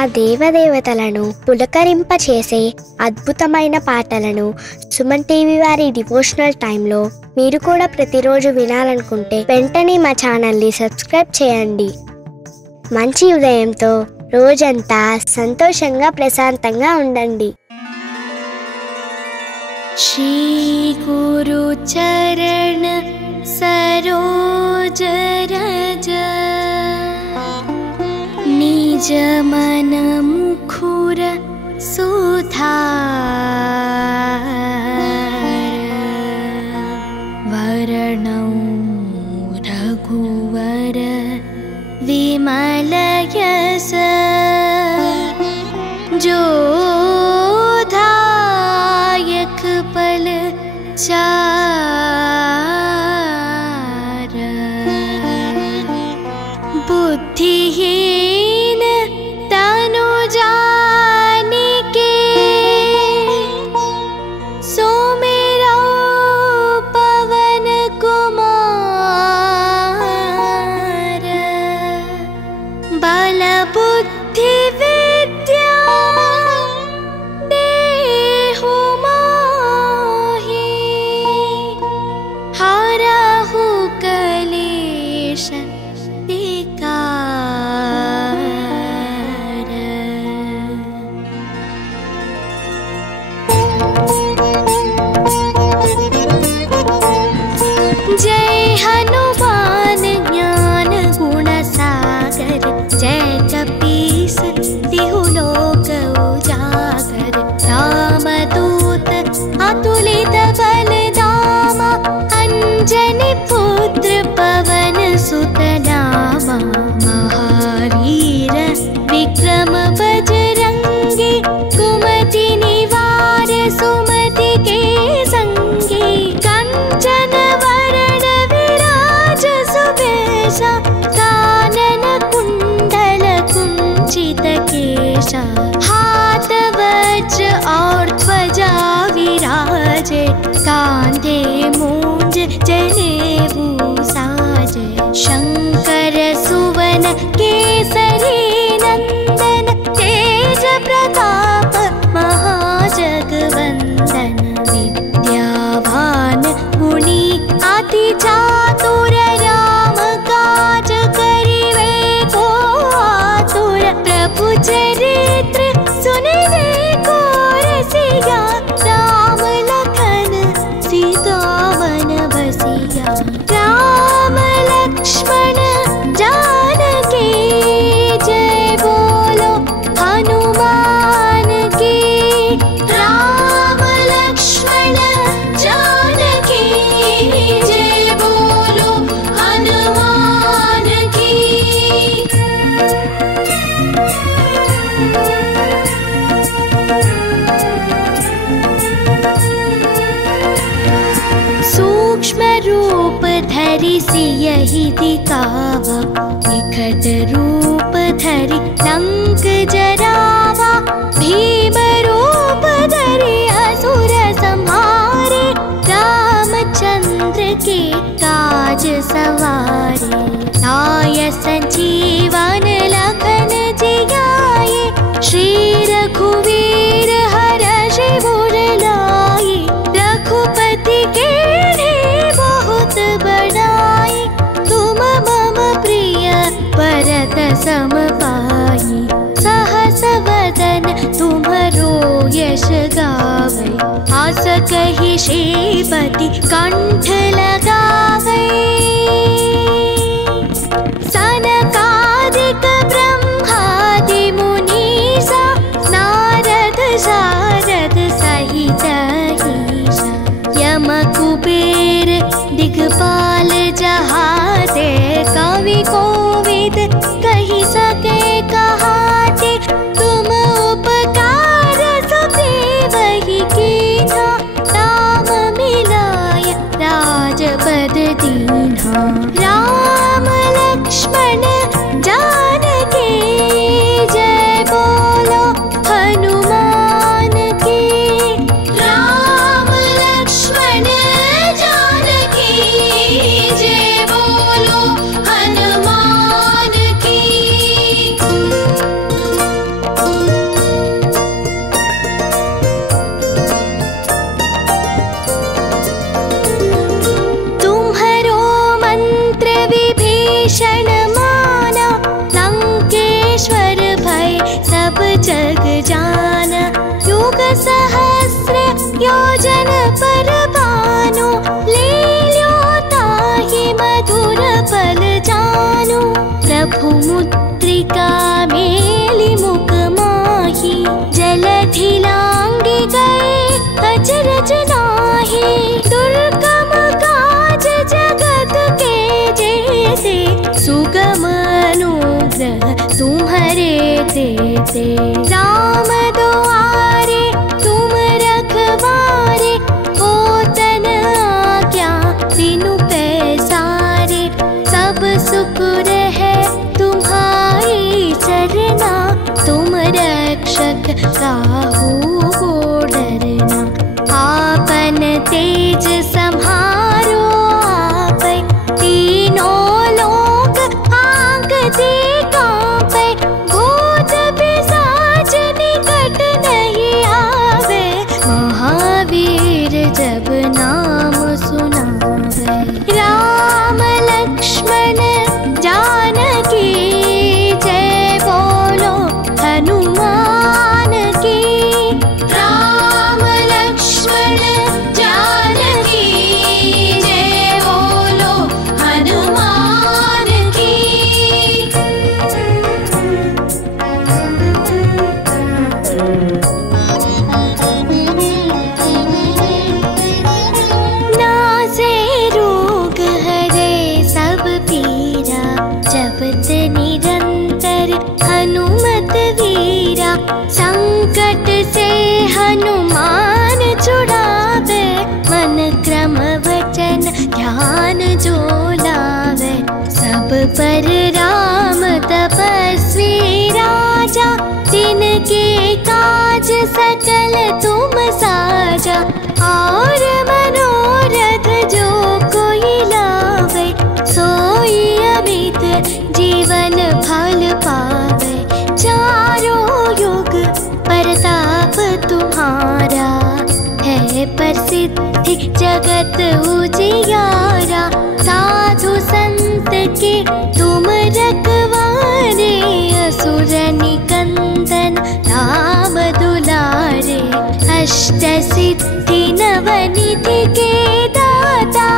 ఆ దేవదేవతలను పులకరింపచేసే అద్భుతమైన పాటలను సుమన్ టీవీ వారి డివోషనల్ టైంలో మీరు కూడా ప్రతిరోజు వినాలనుకుంటే వెంటనే మా ఛానల్ని సబ్స్క్రైబ్ చేయండి. మంచి ఉదయంతో రోజంతా సంతోషంగా ప్రశాంతంగా ఉండండి. శ్రీ గురు చరణ సరోజ రజ నిజ మన ముఖుర సుధార వరణౌ రఘువర विमल यश जोधायक पल चार बुद्धिहीन तनु जानिके सो मेरा पवन कुमार बल बुद्धि विद्या देहु मोहि हरहु कलेश विकार। जय हनुमान ज्ञान गुण सागर जय कपीस तिहु लोक उजागर रामदूत अतुलित बल धामा अंजनी पुत्र पवन सुत नामा महावीर विक्रम बजरंगी कुमति निवार सुमति के संगी कंचन वरण विराज सुबेशा कानन कुंडल कुंचित केशा हाथ वज्र और ध्वजा विराजे कांधे मूंज जनेऊ साजे शंकर सुवन केसरी नंदन तेज प्रताप महाजगवंदन विद्यावान गुणी अति चातुर राम काज करिवे को आतुर प्रभु चरित्र सुनिवे को रसिया राम लखन सीता वन बसिया राम लक्ष्मण जानकी जय बोलो हनुमान की राम लक्ष्मण जानकी जय बोलो हनुमान की। सूक्ष्म रूप धरि सियहि दिखावा विकट रूप धरि लंक जरावा भीम रूप धरि असुर संहारे रामचंद्र के काज सवारे लाय संजीवन लखन जियाए श्री रघुवीर हरषि उर लाए रघुपति के बहुत बड़ाई तुम मम प्रिय भरत सम पाई सहस वदन तुम्हरो यश गावै आस कहि श्रीपति कंठ लगावै सनकादिक ब्रह्मादि मुनीसा नारद शारद सहित ईसा यम कुबेर दिगपाल जहाते कवि कोविद कहि सके कहाते तुम उपकार सुग्रीवहि कीन्हा राम मिलाय राजपद दीन्हा। योजन पर भानु, ले ल्यो ताहि मधुर पल जानु। प्रभु मुद्रिका मेलि मुख माही, जलधि लांघि गए अचरज नाहि। दुर्गम काज जगत के जेते, सुगम अनुग्रह तुम्हारे तेते। राम दुआरे तुम रखवारे, होतन आज्ञा बिनु पैसारे। सब सुख रहे तुम्हारी चरना, तुम रक्षक काहू को डरना। आपन तेज सम्हारो आपै, तीनों लोक आँकते काँपै। भूत पिशाच निकट नहीं आवे, महावीर जब नाम सुनावे। राम लक्ष्मण जानकी जय बोलो हनुमान की। राम लक्ष्मण जानकी जय बोलो हनुमान की। नासे रोग हरे सब पीरा, जपत निरंतर हनुमत वीरा। संकट से हनुमान छुड़ावे, मन क्रम वचन ध्यान जो लावे। सब पर राम तपस्वी राजा, तिनके काज सकल तुम साजा। और मनोरथ जो कोई लावे, सोई अमित जीवन फल पावे। चारों युग प्रताप तुम्हारा, है प्रसिद्धि जगत उजियारा। साधु संत के तुम रखवारे, असुर निकंदन राम दुलारे। अष्ट सिद्धि नवनिधि के दाता,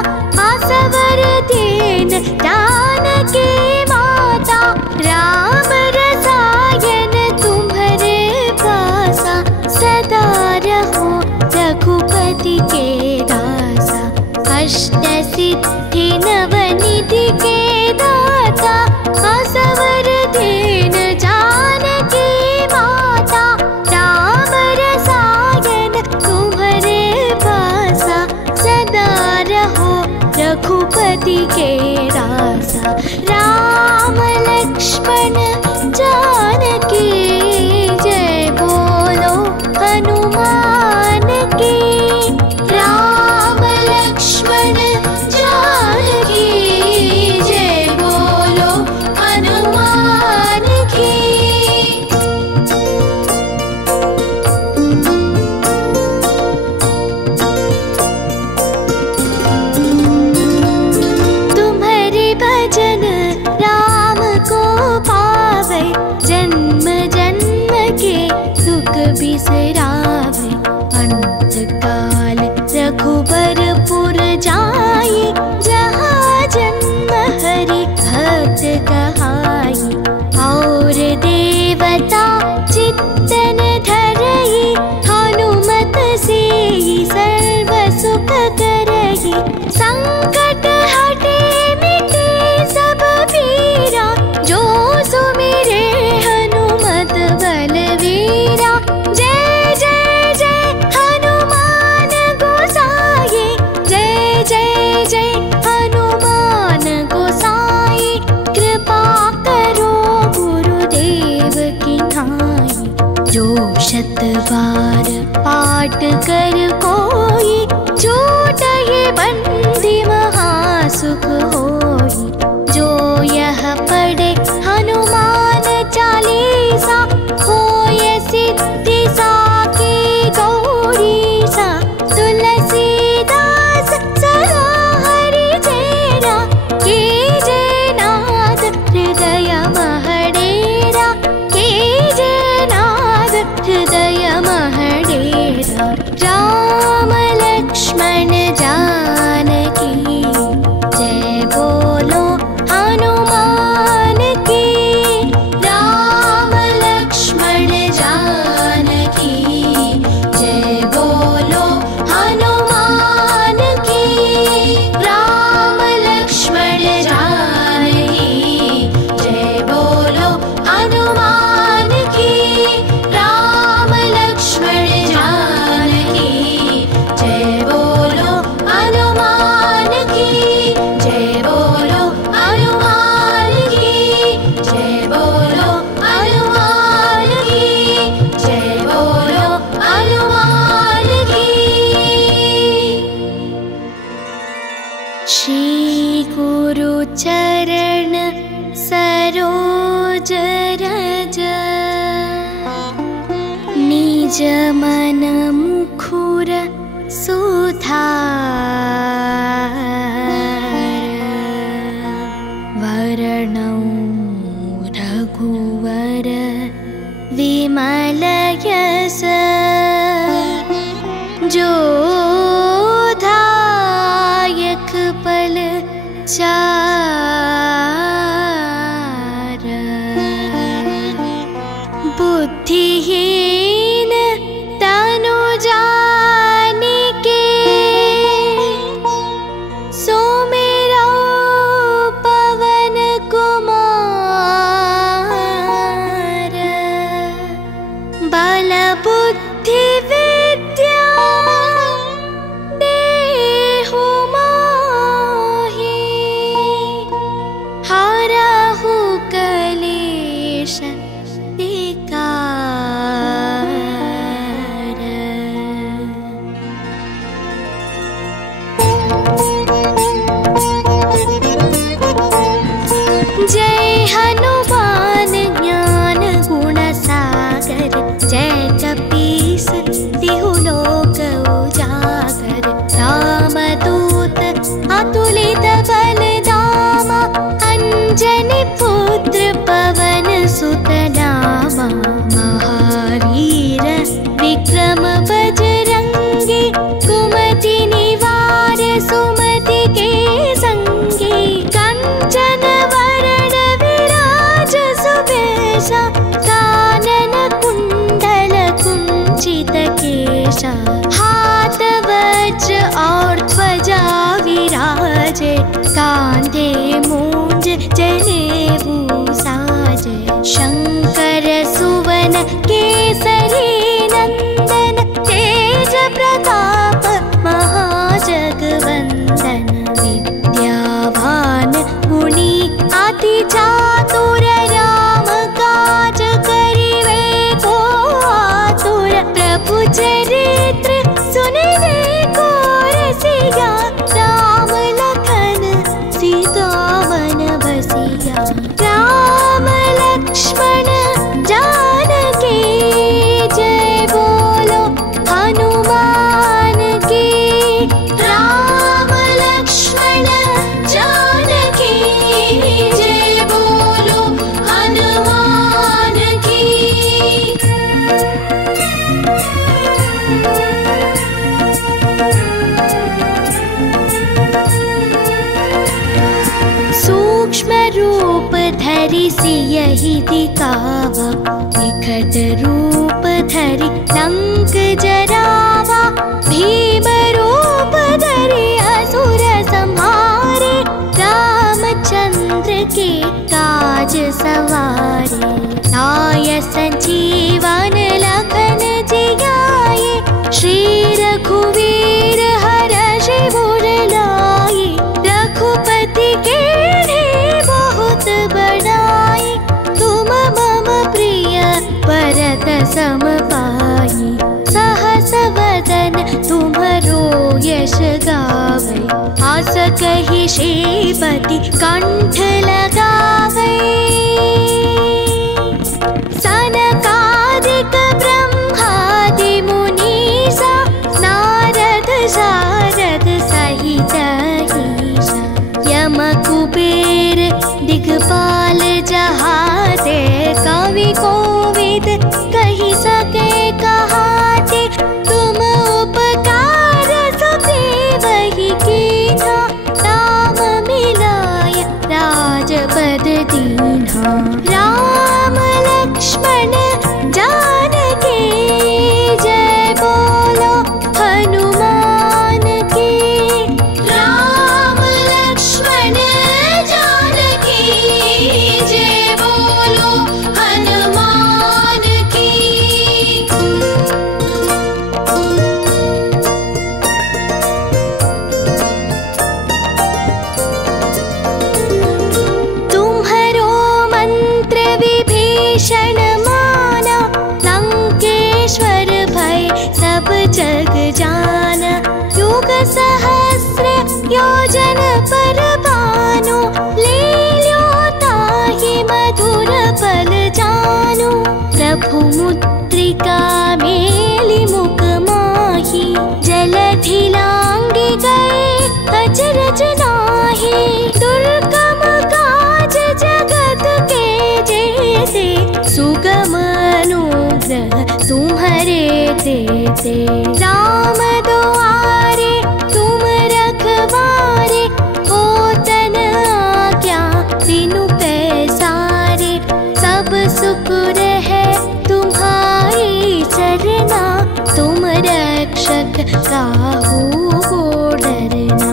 आसवर दीन जानकी माता। राम रसायन तुम्हारे पासा, सदा रहो रघुपति के दासा। अष्ट सिद्धि नवनिधि के दाता, आसवर दीन जानकी माता। राम रसायन तुम्हारे पासा, सदा रहो रघुपति के दासा। राम लक्ष्मण जानकी जय बोलो हनुमान की। राम लक्ष्मण जानकी जय बोलो हनुमान की। तुम्हारे भजन राम को पावे, जन्म जन्म के दुख बिसरावे। अंत काल रघुबरपुर जाई, जहाँ जन्म हरि भक्त कहाई। और देवता चित्तन धरई, हनुमत से सर्व सुख करई। संकट हटे मिटे सब पीरा, जो सुमिरे हनुमत बलवीरा। जय जय जय हनुमान गोसाई, जय जय जय हनुमान गोसाई। कृपा करो गुरुदेव की नाई, जो शत बार पाठ कर कोई। छूटहि बंदी महासुख होई, जो यह पढ़े हनुमान चालीसा। होय सिद्धि साकी गौरीसा, तुलसीदास सदा हरि चेरा। कीजे नाद हृदय महडेरा, कीजे नाद हृदय महडेरा। राम मन मुखुर सुधार वर्णौ रघुवर विमल यश जोधायक पल चार बुद्धिहीन तनु जानिके सुमिरौ पवन कुमार बल बुद्धि विद्या देहु मोहि हरहु कलेश विकार। जय हनुमान ज्ञान गुण सागर जय कपीस तिहु लोक उजागर रामदूत अतुलित बल धामा अंजनी पुत्र पवन सुत नामा महावीर विक्रम बजरंगी कुमति निवार सुमति के संगी कंचन वरण विराज सुबेशा कानन कुंडल कुंचित केशा हाथ वज्र और ध्वजा विराजे कांधे मूंज जनेऊ साजे शंकर सुवन केसरी नंदन तेज प्रताप महाजगवंदन विद्यावान गुणी अति चातुर राम काज करिवे को आतुर प्रभु चरित्र सुनिवे को रसिया राम लखन सीता मन बसिया राम लक्ष्मण जानकी जय बोलो हनुमान की राम लक्ष्मण जानकी जय बोलो हनुमान की। सूक्ष्म रूप धरि सियहि दिखावा विकट रूप धरि लंक जरावा भीम रूप धरि असुर संहारे रामचंद्र के काज सवारे लाय संजीवन लखन जियाए श्री रघुवीर हरषि उर लाए रघुपति के बहुत बड़ाई तुम मम प्रिय भरत सम पाई सहस वदन तुम्हरो यश गावै आस कहि श्रीपति कंठ लगावै सनकादिक ब्रह्मादि मुनीसा नारद शारद सहित ईसा यम कुबेर दिगपाल जहाते कवि कोविद कहि सके कहाते तुम उपकार सुग्रीव ही कीन्हा राम मिलाय राम दे, सुगम अनुग्रह तुम्हारे देते। राम दुआरे तुम रखवारे, होतन आज्ञा तीनों पैसारे। सब सुख रहे तुम्हारी चरना, तुम रक्षक काहू को डरना।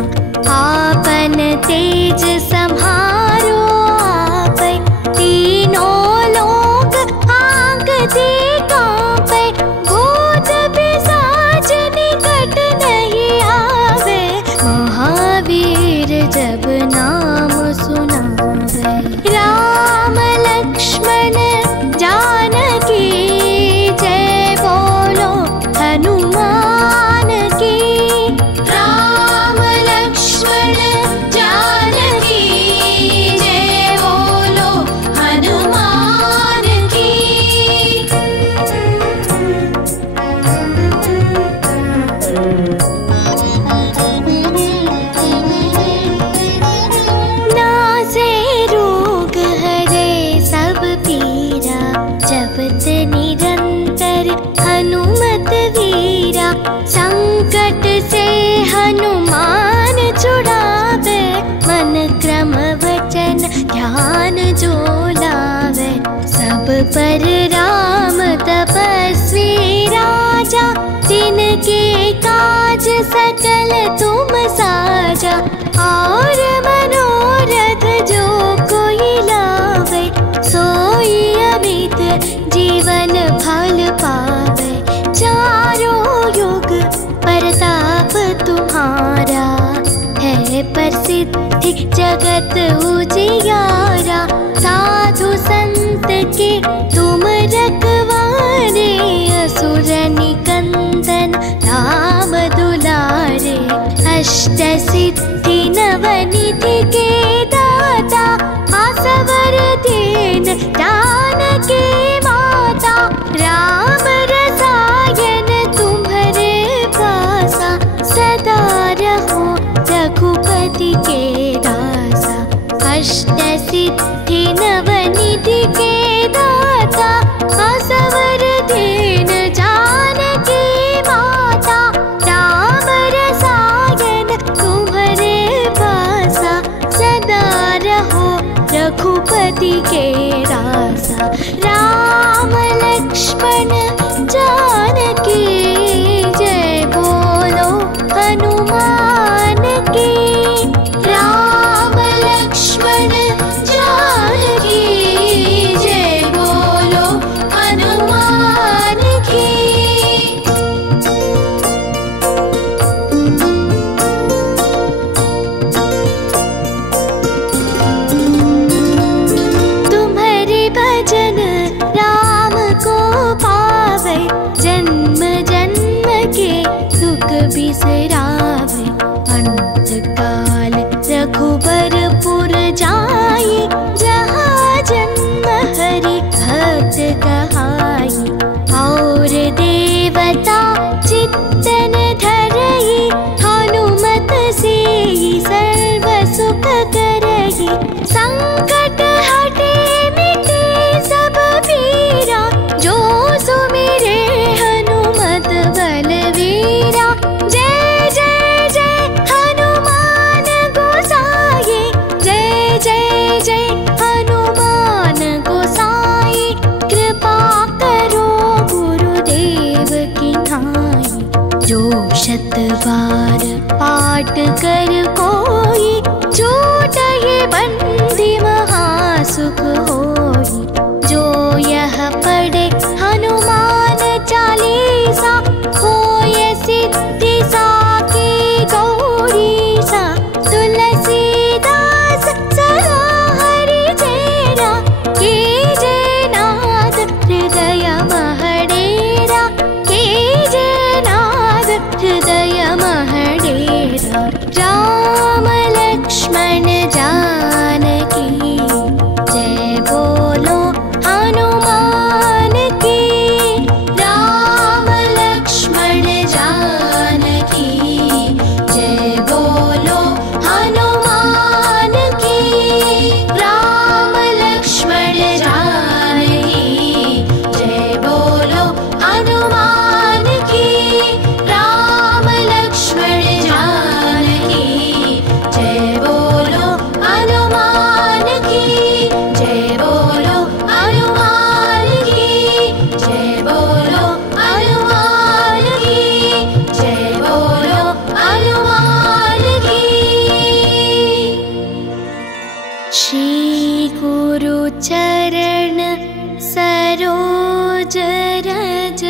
आपन तेज सम्हारो आपै, तीनों लोक आँकते काँपै। भूत पिशाच निकट नहीं आवे, महावीर जब नाम सुनावे। राम लक्ष्मण जानकी जय बोलो हनुमान की। राम लक्ष्मण जानकी जय बोलो हनुमान की। नासे रोग हरे सब पीरा, जपत निरंतर हनुमत वीरा। संकट से हनुमान छुड़ावे, मन क्रम वचन ध्यान जो लावे। सब पर राम तपस्वी राजा, तिनके काज सकल तुम साजा। और मनोरथ जो कोई लावे, सोई अमित जीवन फल पावे। चारों युग प्रताप तुम्हारा, है प्रसिद्धि जगत उजियारा। साधु संत के तुम रखवारे, असुर निकंदन राम दुलारे। अष्ट सिद्धि नवनिधि के दाता, आसवर दीन जानकी माता। राम रसायन तुम्हारे पासा, सदा रहो रघुपति के दासा। अष्ट सिद्धि नवनिधि के दाता, आसवर दीन जानकी माता। राम रसायन तुम्हारे पासा, सदा रहो रघुपति के दासा। राम लक्ष्मण जानकी जय बोलो हनुमान की। राम लक्ष्मण जानकी जय बोलो हनुमान की। तुम्हारे भजन राम को पावे, जन्म जन्म के दुख बिसरावे। अंत काल रघुबरपुर जाई, जहाँ जन्म हरि भक्त कहाई। और देवता चित्तन धरई, हनुमत से सर्व सुख करई। संकट हटे मिटे सब पीरा, जो सुमिरे हनुमत बलवीरा। जय जय जय हनुमान गोसाई, जय जय जय हनुमान गोसाई। कृपा करो गुरुदेव की नाई, जो शत बार पाठ कर कोई। छूटहि बंदी महासुख होई, जो यह पढ़े हनुमान चालीसा। होय सिद्धि साकी गौरीसा, तुलसीदास सदा हरि चेरा। कीजे नाथ हृदय महडेरा, कीजे नाथ हृदय महडेरा। राम लक्ष्मण जानकी जय बोलो जरज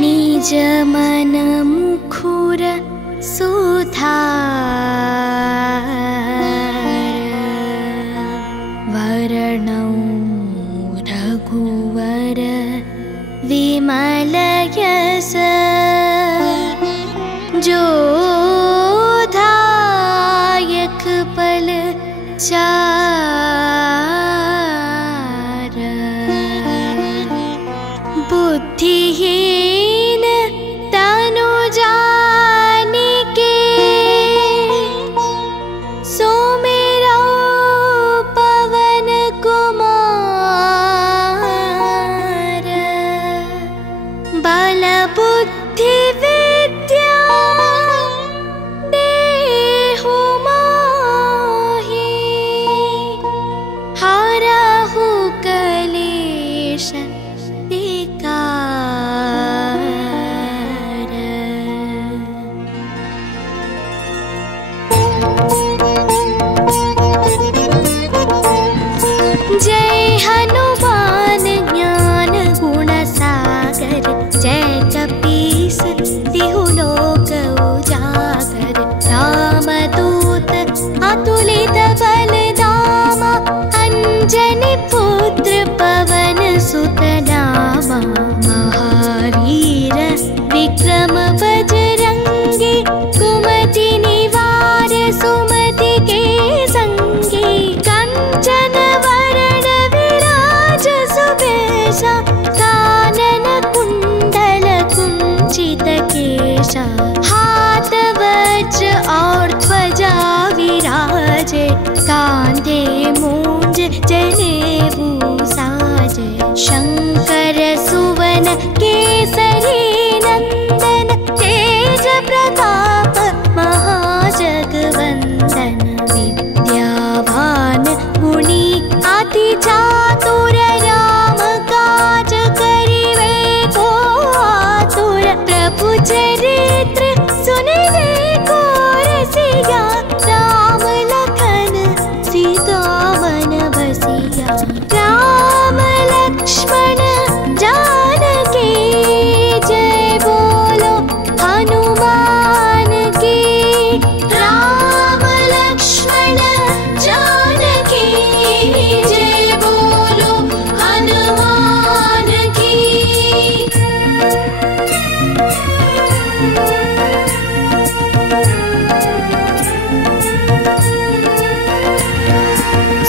निज मन मुखुर सुधार वर्णौ रघुवर विमल यश जोधायक पल चार बुद्धिहीन तनु जानिके सुमिरौ पवन कुमार बल बुद्धि विद्या देहु मोहि हरहु कलेश विकार। जय हनुमान ज्ञान गुण सागर जय कपीस तिहु लोक उजागर रामदूत अतुलित बल धामा अंजनी पुत्र पवन सुत नामा महावीर विक्रम बजरंगी कुमति निवार सुमति के संगी कंचन वरण विराज सुबेशा कानन कुंडल कुंचित केशा हाथ वज्र और ध्वजा विराजे कांधे मूंज जनेऊ साजे शंकर सुवन केसरी नंदन तेज प्रताप महाजगवंदन विद्यावान गुणी अति चातुर राम काज करिवे को आतुर प्रभु चरित्र सुनिवे को रसिया राम लखन सीता मन बसिया राम लक्ष्मण जानकी जय बोलो हनुमान की राम लक्ष्मण जानकी जय बोलो हनुमान की।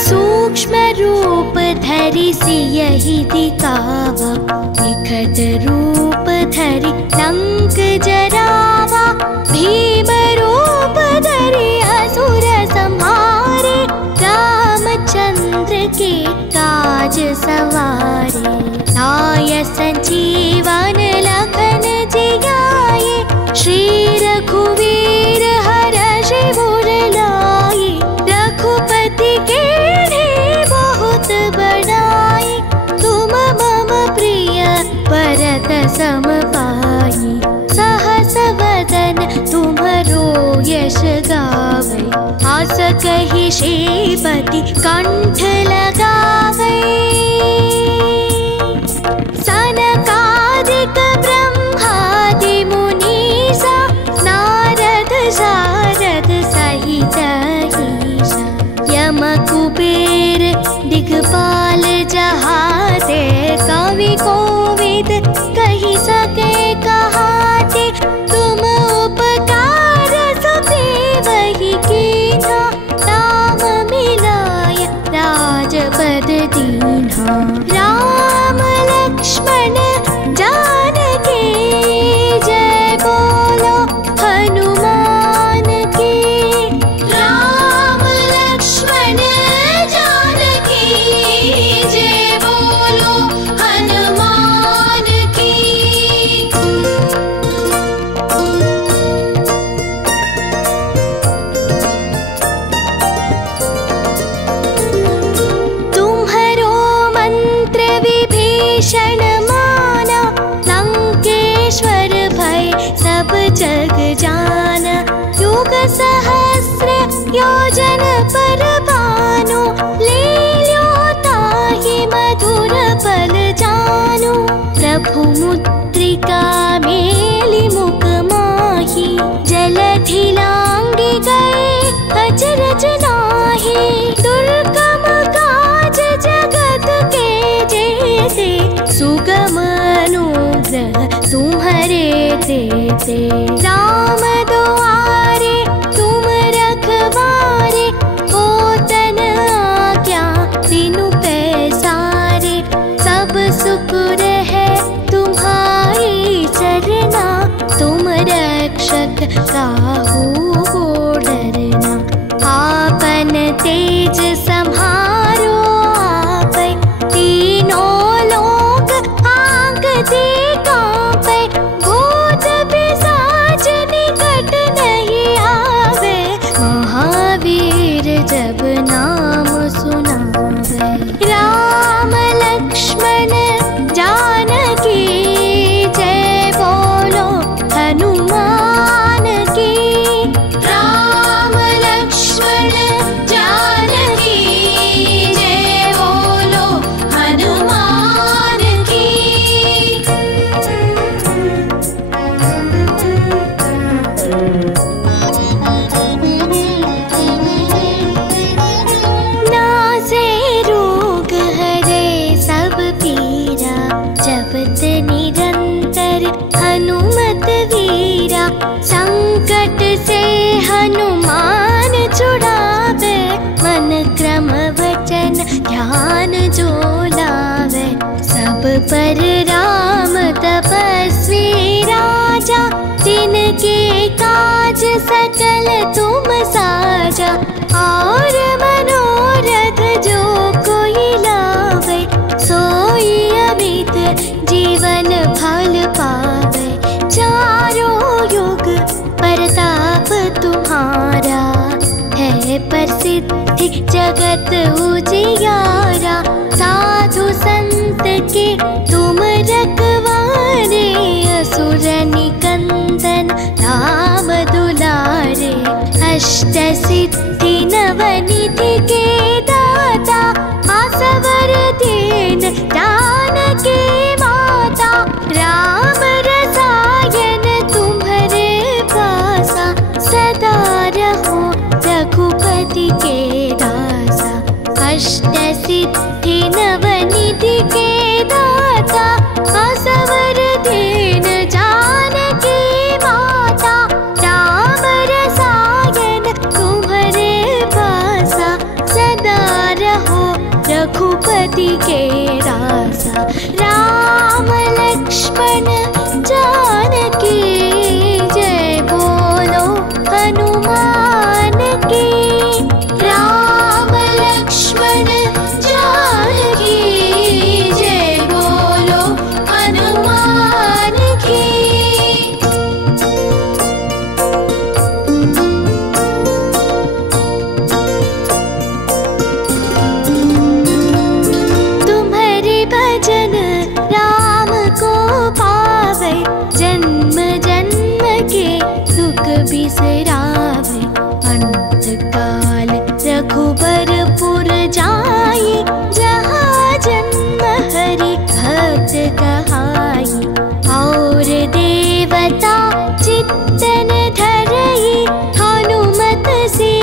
सूक्ष्म रूप धरि सियहि दिखावा विकट रूप धरि लंक जरावा भीम रूप धरि असुर संहारे रामचंद्र के काज सवारे लाय संजीवन लखन जियाए श्री रघुवीर हरषि उर लाए रघुपति के बहुत बड़ाई तुम मम प्रिय भरत सम पाई सहस वदन तुम्हरो यश गावे आस कहि श्रीपति कंठ लगावे सनकादिक ब्रह्मादि मुनीसा नारद शारद सहित ईसा यम कुबेर दिगपाल जहाते कवि कोविद कहि सके कहाते तुम उपकार सुग्रीवहि कीन्हा राम मिलाय राजपद दीन्हा राम लक्ष्मण जानकी जय बोलो हनुमान की राम लक्ष्मण जानकी जय बोलो हनुमान की। तुम्हरो मंत्र विभीषण माना लंकेश्वर भय सब जग जाना युग सहस्र योजन पर भानु लील्यो ताहि मधुर पल जानु। प्रभु मुद्रिका मेली मुख माही, जलधि लांघि गए अचरज नाही। दुर्गम काज जगत के जेते, सुगम अनुग्रह तुम्हारे देते। राम दुआरे तुम रखवारे, होतन आज्ञा तीनों पैसारे। सब सुख रहे तुम्हारी चरना, तुम रक्षक काहू को डरना। आपन तेज सम्हारो आपै, तीनों लोक आँगते काँपै। भूत पिशाच निकट नहीं आवे, महावीर जब नाम सुनावे। राम लक्ष्मण जानकी जय बोलो हनुमान की। राम लक्ष्मण जानकी जय बोलो हनुमान की। नासे रोग हरे सब पीरा, जपत निरंतर हनुमत वीरा। संकट से हनुमान छुड़ावे, मन क्रम वचन ध्यान जो लावे। सब पर राम तपस्वी राजा, तिनके काज सकल तुम साजा। और मनोरथ जो कोई लावे, सोई अमित जीवन फल पावे। चारों युग प्रताप तुम्हारा, है प्रसिद्धि जगत उजियारा। साधु संत के तुम रखवारे, असुर निकंदन राम दुलारे। अष्ट सिद्धि नवनिधि के दाता, आसवर दीन जानकी माता। राम रसायन तुम्हारे पासा, सदा रहो रघुपति के दासा। अष्ट सिद्धि नवनिधि के दाता, आसवर दीन जानकी माता। राम रसायन तुम्हारे पासा, सदा रहो रघुपति के दासा। राम लक्ष्मण जानकी जय बोलो हनुमान की। राम लक्ष्मण जानकी जय बोलो हनुमान की। तुम्हारे भजन राम को पावे, जन्म जन्म के दुख बिसरावे। अंत काल रघुबरपुर जाई, जहाँ जन्म हरि भक्त कहाई। और देवता चित्तन धरई, हनुमत से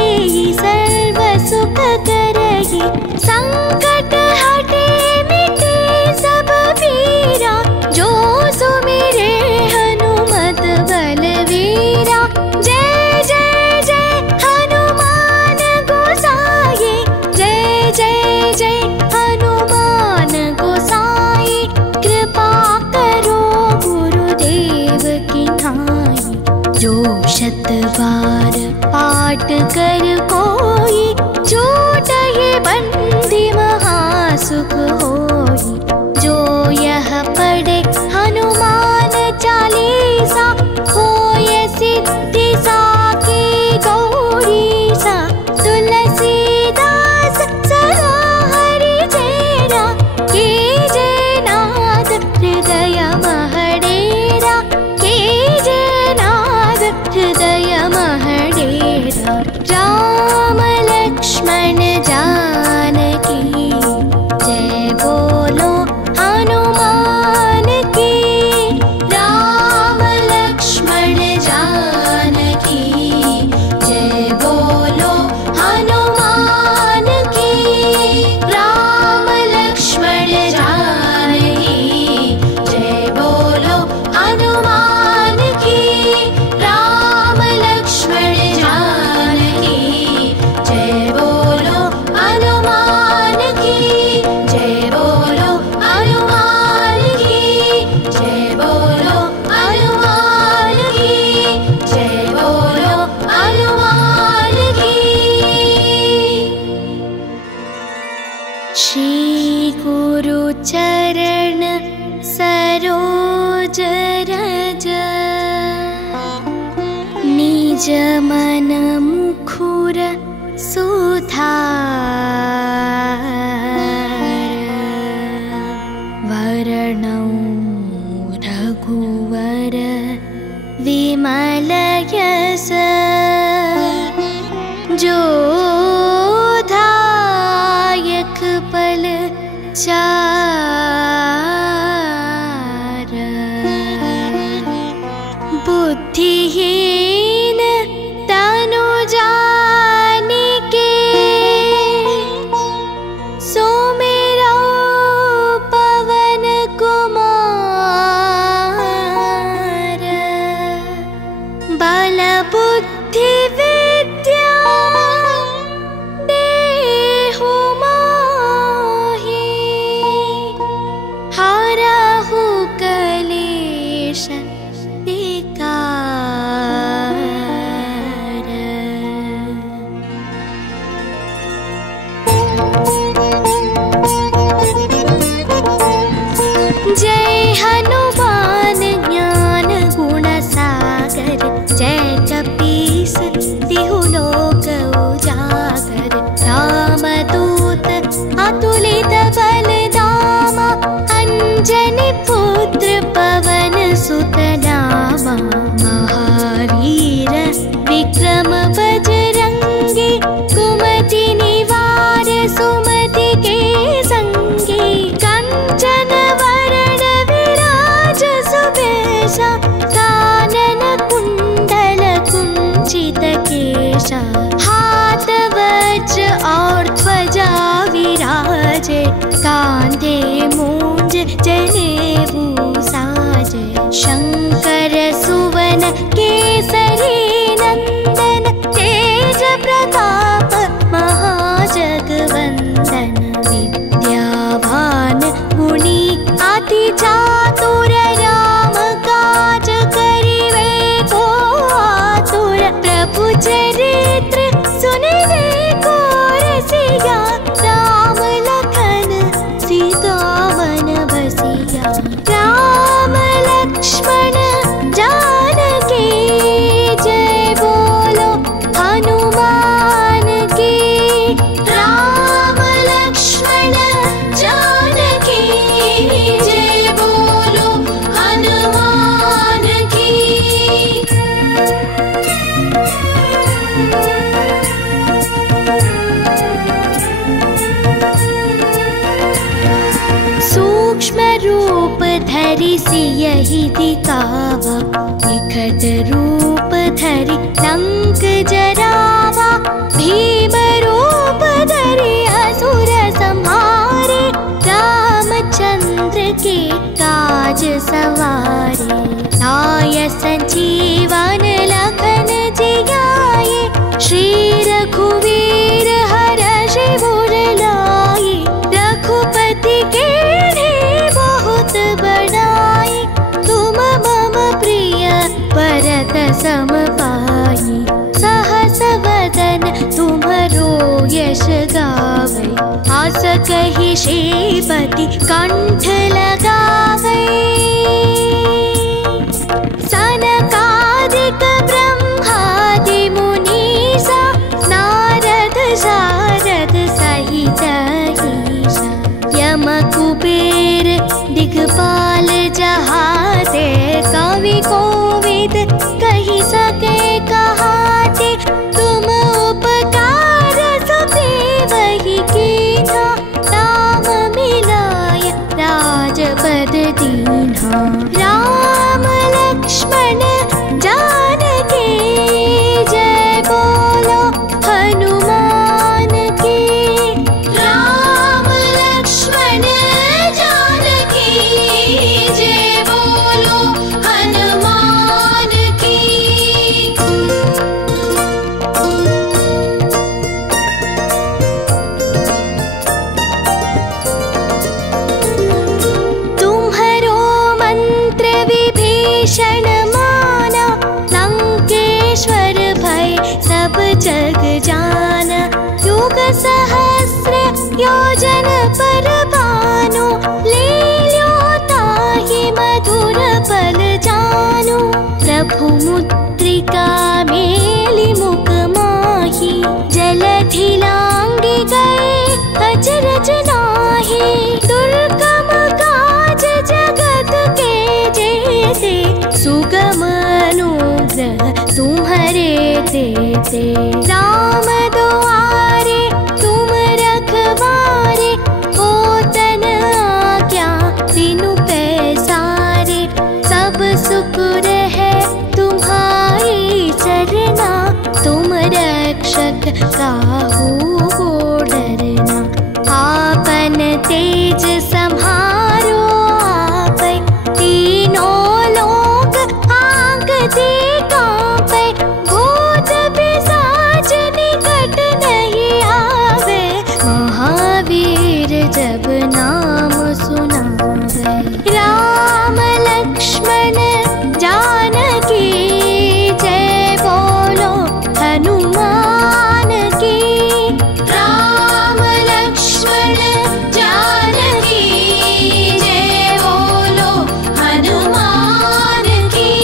सर्व सुख करई। संकट हटे मिटे सब पीरा, जो सुमिरे हनुमत बलवीरा। जय जय जय हनुमान गोसाई, जय जय जय हनुमान गोसाई। कृपा करो गुरुदेव की नाई, जो शत बार पाठ कर कोई। छूटहि बंदी महासुख होई, जो यह पढ़े हनुमान चालीसा। होय सिद्धि साकी गौरीसा, तुलसीदास सदा हरि चेरा। कीजे नाद हृदय महडेरा, कीजे नाद हृदय महडेरा। राम लक्ष्मण जानकी जय बोलो गुरु चरण सरोज रज निज मन मुखुर सुधार वरणौ रघुवर विमल यश जोधायक पल चार बुद्धिहीन तनु जानिके सुमिरौ पवन कुमार बल बुद्धि विद्या देहु मोहि हरहु कलेश विकार। जय हनुमान ज्ञान गुण सागर जय कपीस तिहु लोक उजागर रामदूत अतुलित बल धामा अंजनी पुत्र पवन सुत नामा महावीर विक्रम बजरंगी कुमति निवार सुमति के संगी कंचन वरण विराज सुबेशा कानन कुंडल कुंचित केशा हाथ वज्र और ध्वजा विराजे कांधे मूंज जनेऊ साजे शंकर सुवन केसरी नंदन तेज प्रताप महाजगवंदन विद्यावान गुणी अति चातुर राम काज करिवे को आतुर प्रभु चरित्र सुनिवे को रसिया राम लखन सीता मन बसिया राम लक्ष्मण जानकी जय बोलो हनुमान की राम लक्ष्मण जानकी जय बोलो हनुमान की। सूक्ष्म रूप धरि सियहि दिखावा विकट रूप धरि लंक जरावा भीम रूप धरि असुर संहारे रामचंद्र के काज सवारे लाय संजीवन लखन जियाए श्री रघुवीर हरषि उर लाए रघुपति के बहुत बड़ाई तुम मम प्रिय भरत सम पाई सहस वदन तुम्हरो यश गावै आस कहि श्रीपति कंठ लगावै सनकादिक ब्रह्मादि मुनीसा नारद शारद सहित ईसा यम कुबेर दिगपाल जहाते कवि कोविद कहि सके कहाते तुम उपकार सुग्रीवहि कीन्हा राम मिलाय राजपद दीन्हा राम लक्ष्मण जानकी जय बोलो हनुमान की राम लक्ष्मण जानकी जय बोलो हनुमान की। तुम्हरो मंत्र दे। राम दुआरे तुम रखवारे, हो तन आज्ञा तीनों पैसारे। सब सुख रहे तुम्हारी चरना, तुम रक्षक काहू को डरना। आपन तेज सम्हारो आपै, तीनों लोक आंगते कांपै। भूत पिशाच निकट नहीं आवे, महावीर जब नाम सुनावे। राम लक्ष्मण जानकी जय बोलो हनुमान की। राम लक्ष्मण जानकी जय बोलो हनुमान की।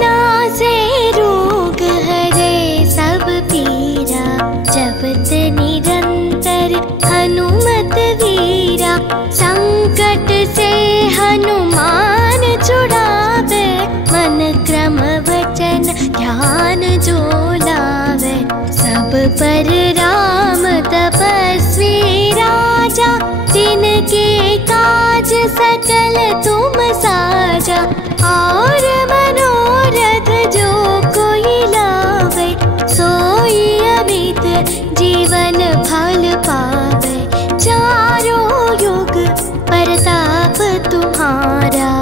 नासे रोग हरे सब पीरा, जपत निरंतर हनुमत वीरा। संकट से हनुमान छुड़ावे, मन क्रम वचन ध्यान जो लावे। सब पर राम तपस्वी राजा, तिनके काज सकल तुम साजा। और मनोरथ जो कोई लावे, सोई अमित जीवन फल पावे। चारों युग प्रताप तुम्हारा,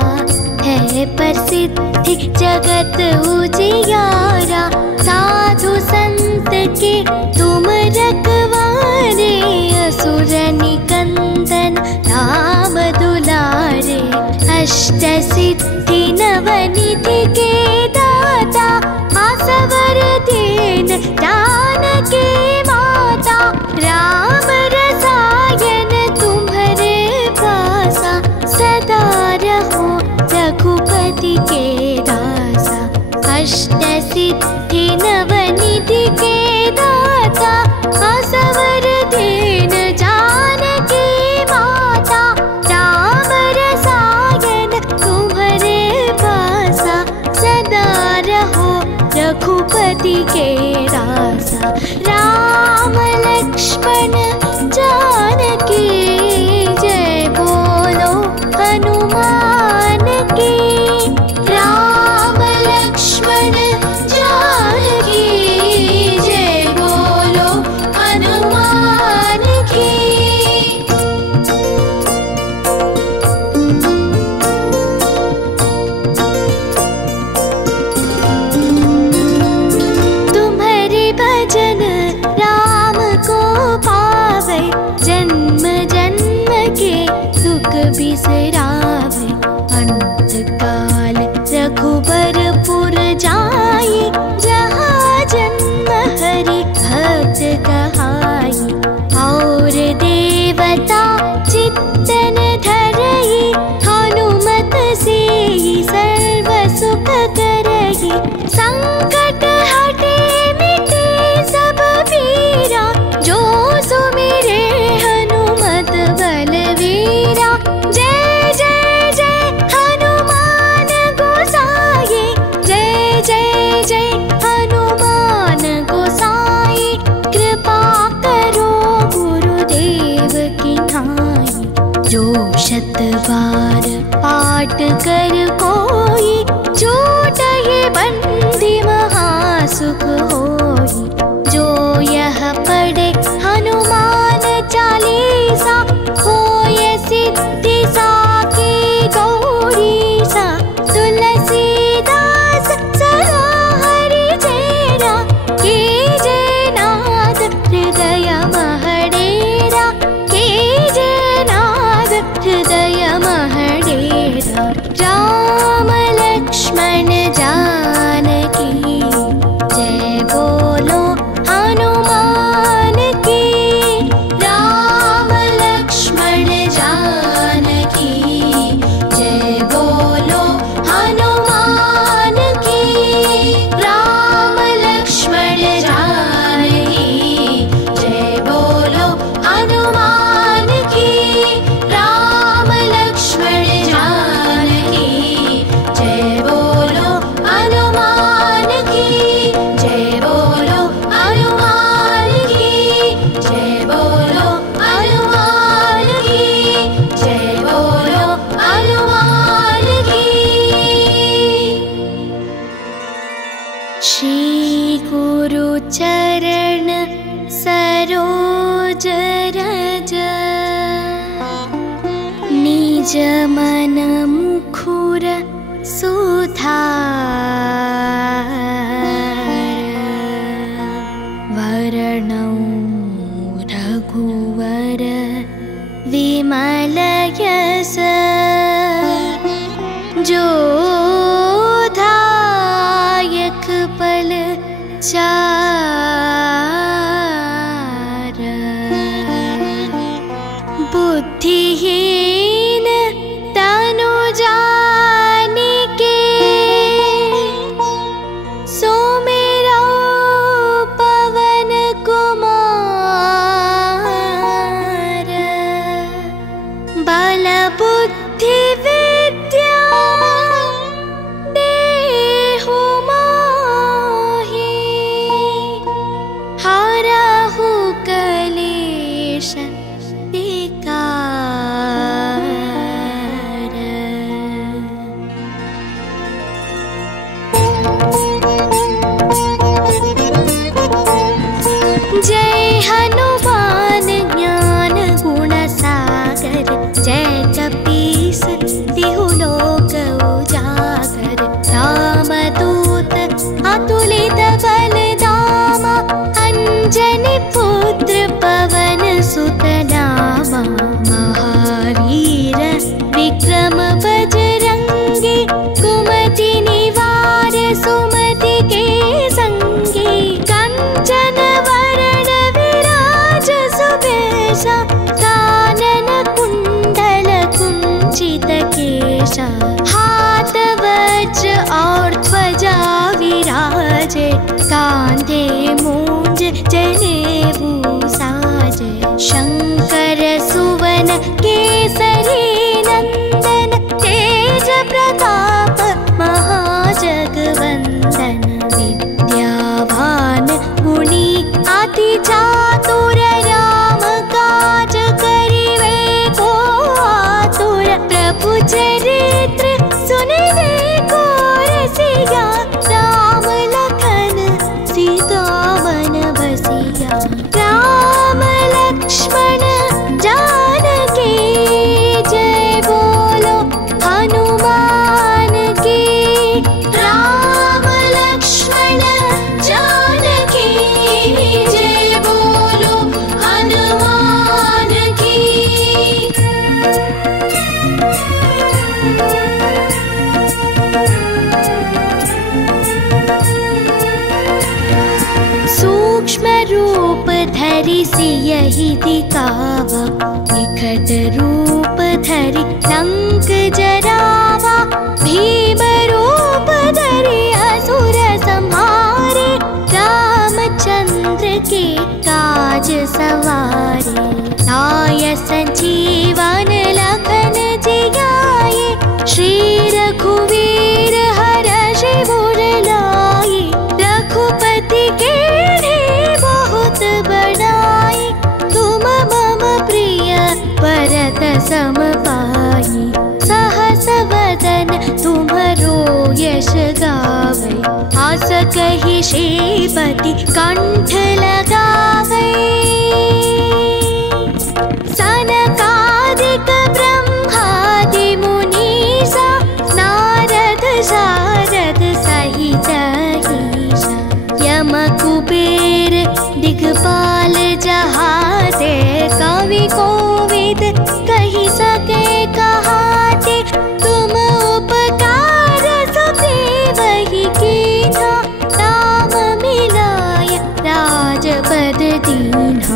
है प्रसिद्धि जगत उजियारा। साधु संत के तुम रखवारे, असुर निकंदन राम दुलारे। अष्ट सिद्धि नवनिधि के दाता, आसवर दीन जानकी माता। राम रसायन तुम्हारे पासा, सदा रहो रघुपति के दासा। अष्ट सिद्धि नवनिधि के दाता, आसवर दीन जानकी माता। राम रसायन तुम्हारे पासा, सदा रहो रघुपति के दासा। राम लक्ष्मण जानकी जय बोलो हनुमान की। राम लक्ष्मण जानकी जय बोलो हनुमान की। तुम्हारे भजन राम को पावे, जन्म जन्म के दुख बिसरावे। अंत काल रघुबरपुर जाई, जहाँ जन्म हरि भक्त कहाई। और देवता चित्तन धरई, हनुमत से सर्व सुख करई। संकट हटे मिटे सब पीरा, जो सुमिरे हनुमत बलवीरा। जय जय जय हनुमान गोसाई, जय जय जय हनुमान गोसाई। कृपा करो गुरुदेव की नाई, जो शत बार पाठ कर कोई। छूटहि बंदी महासुख होई, जो यह पढ़े हनुमान चालीसा। होय सिद्धि साकी गौरीसा, तुलसीदास सदा हरि चेरा। कीजे नाद हृदय महडेरा, कीजे नाद हृदय महडेरा। राम लक्ष्मण जानकी जय बोलो श्री गुरु चरण सरोज रज निज मन मुखुर सुधार वरणौ रघुवर विमल यश जोधायक पल चार बुद्धिहीन तनु जानिके सुमिरौ पवन कुमार बल बुद्धि विद्या देहु मोहि हरहु कलेश विकार। जय हनुमान ज्ञान गुण सागर जय कपीस तिहु लोक उजागर रामदूत अतुलित बल धामा अंजनी पुत्र पवन सुत नामा महावीर विक्रम बजरंगी कुमति निवार सुमति के संगी कंचन वरण विराज सुबेशा कानन कुंडल कुंचित केशा हाथ वज्र और ध्वजा विराजे कांधे मूंज जनेऊ साजे शंकर सुवन केसरी नंदन तेज प्रताप महाजगवंदन विद्यावान गुणी अति चातुर राम काज करिवे को आतुर प्रभु चरित्र सुनिवे को रसिया राम लखन सीता मन बसिया राम लक्ष्मण जानकी जय बोलो हनुमान की राम लक्ष्मण जानकी जय बोलो हनुमान की। सूक्ष्म रूप धरि सियहि दिखावा विकट रूप धरि लंक जरावा भीम रूप धरि असुर संहारे रामचंद्र के काज सवारे लाय संजीवन लखन जियाए श्री रघुवीर हरषि उर लाए रघुपति के बहुत बड़ाई तुम मम प्रिय भरत सम पाई सहस वदन तुम्हरो यश गावै आस कहि श्रीपति कंठ लगावै सनकादिक ब्रह्मादि मुनीसा नारद शारद सहित ईसा यम कुबेर दिगपाल जहाते कवि कोविद कहि सके कहाते तुम उपकार सुग्रीवहि कीन्हा राम मिलाय राजपद दीन्हा।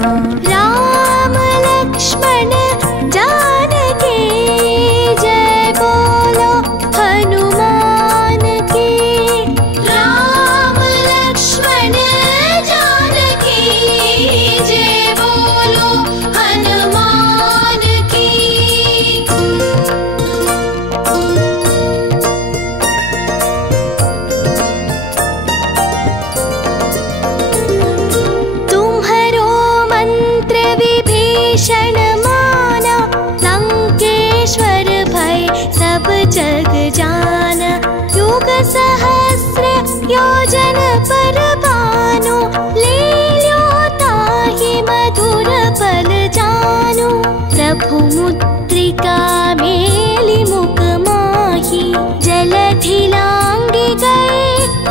लंका मेली मुख माही, जलधि लांगी गए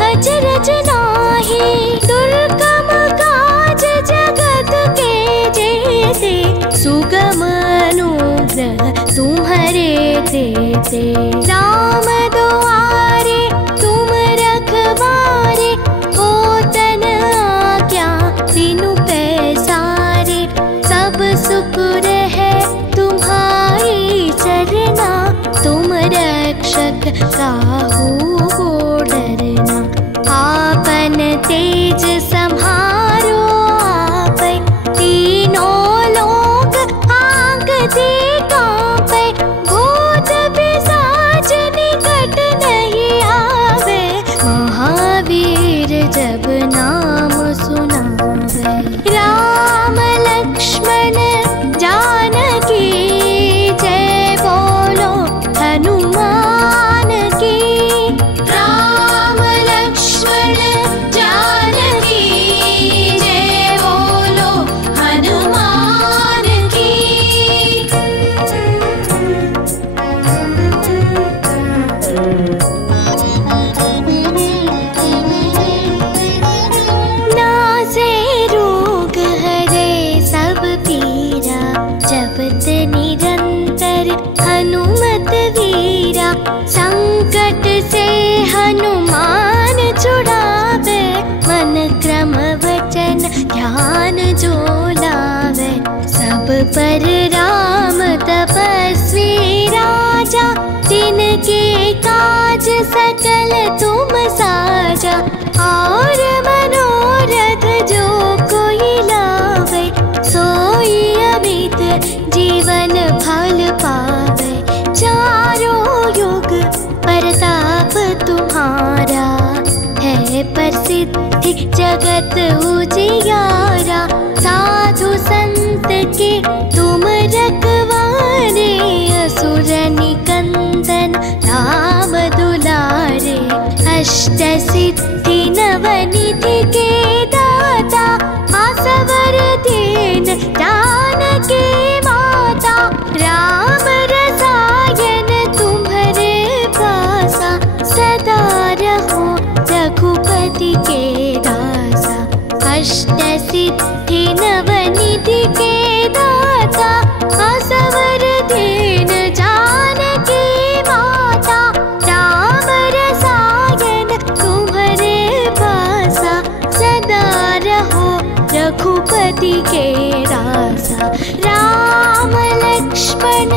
अचरज नाही। दुर्गम काज जगत के जेते, सुगम अनुग्रह तुम्हारे तेते। राम दुआरे तुम रखवारे, होतन आज्ञा तीनु पैसारे। सब सुख रहे तुम्हारी चरना, तुम रक्षक काहू को डरना। आपन तेज सम्हारो आपै, तीनों लोक आँकते काँपै। भूत पिशाच निकट नहीं आवे, महावीर जब नाम सुनावे। राम लक्ष्मण जानकी जय बोलो हनुमान की। राम लक्ष्मण जानकी जय बोलो हनुमान की। नासे रोग हरे सब पीरा, जपत निरंतर हनुमत वीरा। संकट से हनुमान छुड़ावे, मन क्रम वचन ध्यान जो लावे। सब पर राम तपस्वी राजा, तिनके काज सकल तुम साजा। और मनोरथ जो कोई लावे, सोई अमित जीवन फल पावे। चारों युग परताप तुम्हारा, है प्रसिद्धि जगत उजियारा। साधु संत के तुम रखवारे, असुर निकंदन राम दुलारे। अष्ट सिद्धि नवनिधि के दाता, आसवर दीन जानकी माता। राम रसायन तुम्हारे पासा, सदा रहो रघुपति के दासा। अष्ट सिद्धि नवनिधि के दाता, आसवर दीन जानकी माता। राम रसायन तुम्हारे पासा, सदा रहो रघुपति के दासा। राम लक्ष्मण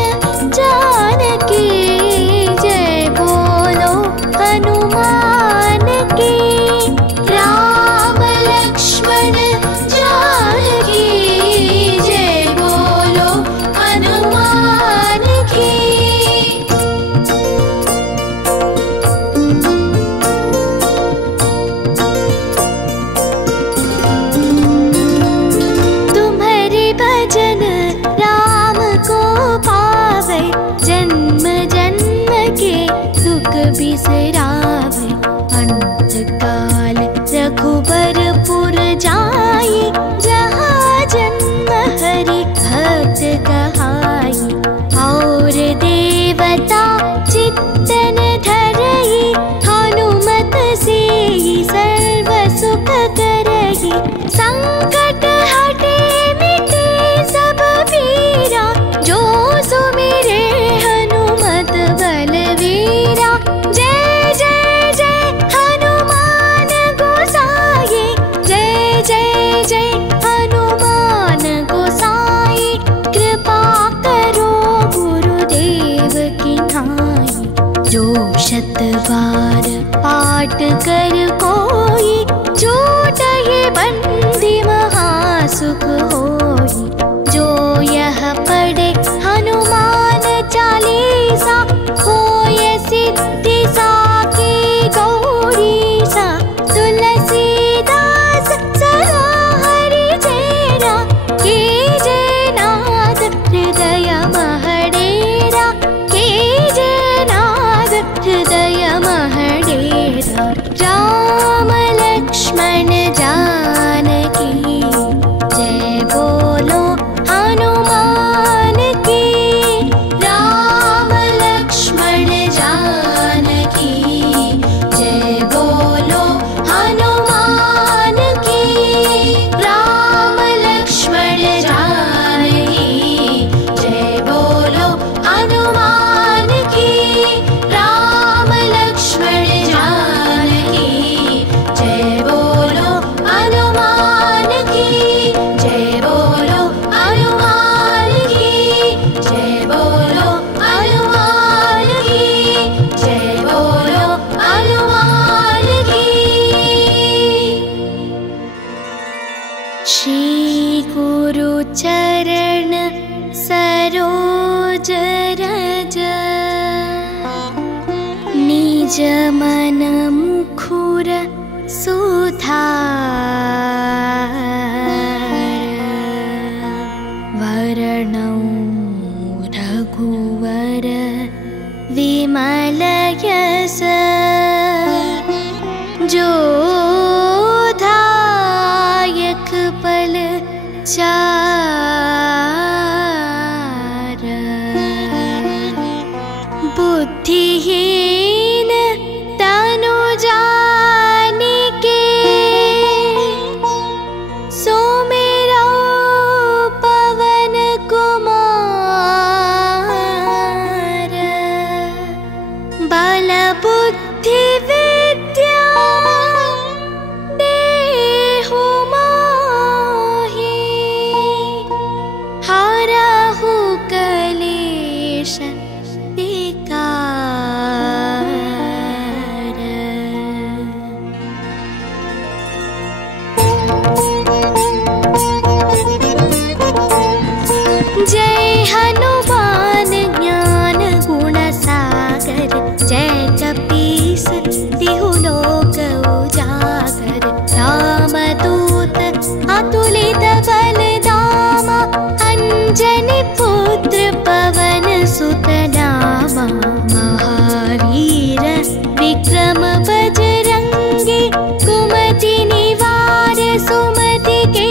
जानकी जय बोलो हनुमान की। राम लक्ष्मण जानकी जय बोलो हनुमान की। तुम्हारे भजन राम को पावे, जन्म जन्म के दुख बिसरावे। अंत काल रघुबरपुर जाई, जहाँ जन्म हरि भक्त कहाई। और देवता चित्तन धरई, हनुमत से सर्व सुख करही। संकट हटे मिटे सब पीरा, जो सुमिरे हनुमत बलवीरा। जय जय जय हनुमान गोसाई, जय जय जय हनुमान गोसाई। कृपा करो गुरुदेव की नाई, जो शत बार पाठ कर कोई। छूटहि बंदी महासुख होई, जो यह पढ़े हनुमान चालीसा। होय सिद्धि साकी गौरीसा, तुलसीदास सदा हरि चेरा। कीजे नाथ हृदय महडेरा, कीजे नाथ हृदय महडेरा। राम जमन मुखुर सुधार वर्णौ रघुवर विमल यश जोधायक पल चार बुद्धिहीन तनु जानिके सुमिरौ पवन कुमार बल बुद्धि विद्या देहु मोहि हरहु कलेश विकार। जय हनुमान ज्ञान गुण सागर जय कपीस तिहु लोक उजागर रामदूत अतुलित बल धामा अंजनी पुत्र पवन सुत नामा महावीर विक्रम बजरंगी कुमति निवार सुमति के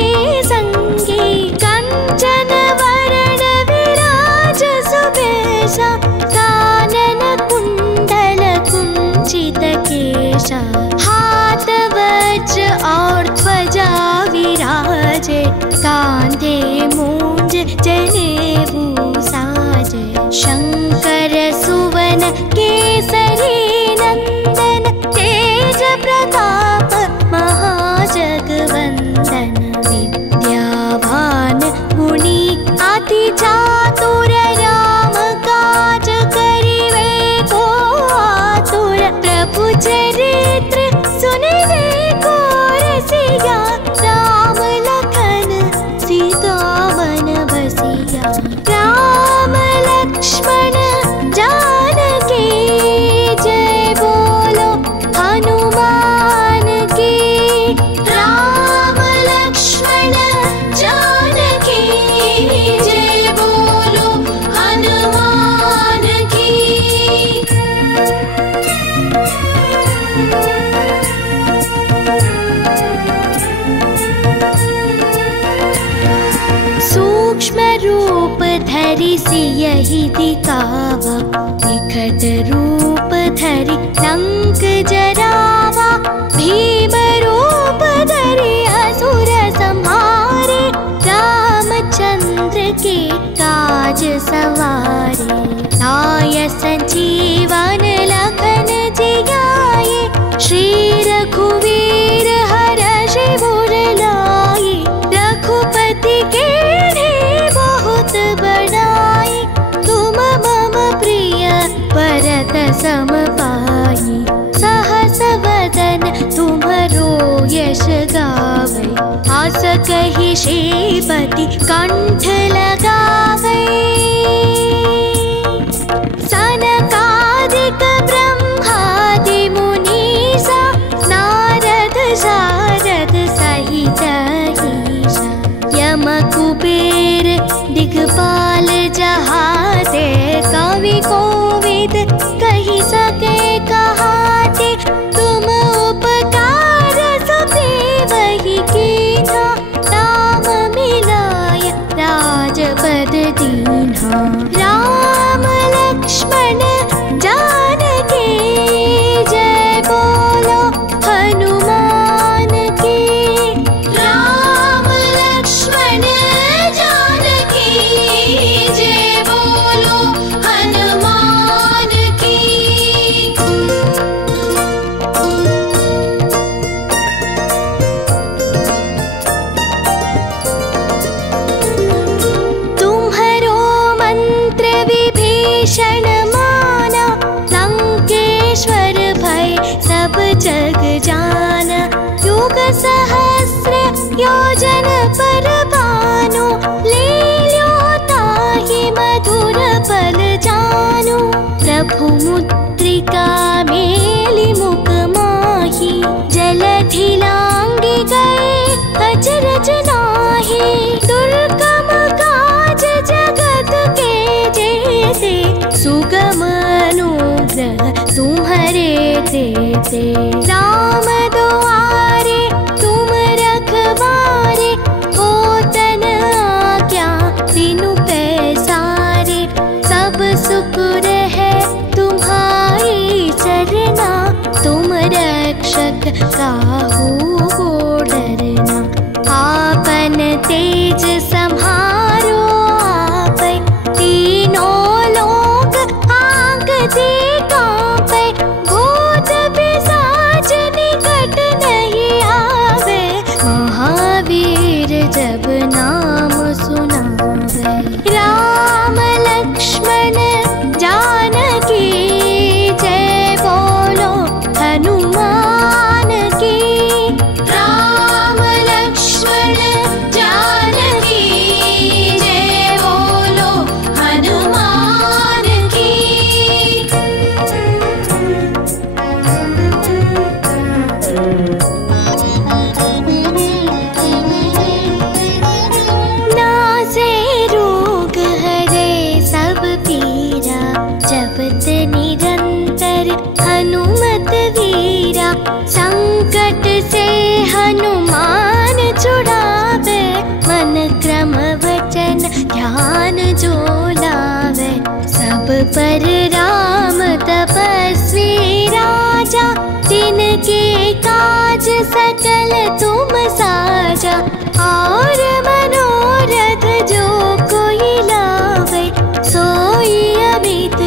संगी कंचन वरण विराज सुबेशा कानन कुंडल कुंचित केशा हाथ वज्र और ध्वजा विराजे कांधे मूंज जनेऊ साजे शंकर सुवन केसरी नंदन तेज प्रताप महाजगवंदन विद्यावान गुणी अति चातुर राम काज करिवे को आतुर प्रभु चरित्र सुनिवे को रसिया राम लखन सीता मन बसिया राम लक्ष्मण जानकी जय बोलो हनुमान की राम लक्ष्मण जानकी जय बोलो हनुमान की। सूक्ष्म रूप धरि सियहि दिखावा विकट रूप धरि लंक जरावा भीम रूप धरि असुर संहारे रामचंद्र के काज सवारे लाय संजीवन लखन जियाए श्री रघुवीर हरषि उर लाए रघुपति के बहुत बड़ाई तुम मम प्रिय भरत सम पाई सहस वदन तुम्हरो यश गावे आस कहि श्रीपति कंठ लगावे सनकादिक ब्रह्मादि मुनीसा नारद शारद सहित ईसा यम कुबेर दिगपाल जहाते कवि कोविद कहि सके कहाते तुम उपकार सुग्रीवहि कीन्हा राम मिलाय राजपद दीन्हा राम लक्ष्मण जानकी जय बोलो हनुमान दे। राम दुआरे तुम रखवारे, हो तन आज्ञा तीनों पैसारे। सब सुख रहे तुम्हारी चरना, तुम रक्षक काहू को डरना। आपन तेज सम्हारो आपै, तीनों लोक आंगते कांपै। भूत पिशाच निकट नहीं आवे, महावीर जब नाम सुनावे। राम लक्ष्मण जानकी जय बोलो हनुमान की। राम लक्ष्मण जानकी जय बोलो हनुमान की। नासे रोग हरे सब पीरा, जपत निरंतर हनुमत वीरा। संकट से हनुमान छुड़ावे, मन क्रम वचन ध्यान जो लावे। सब पर राम तपस्वी राजा, तिनके काज सकल तुम साजा। और मनोरथ जो कोई लावे, सोई अमित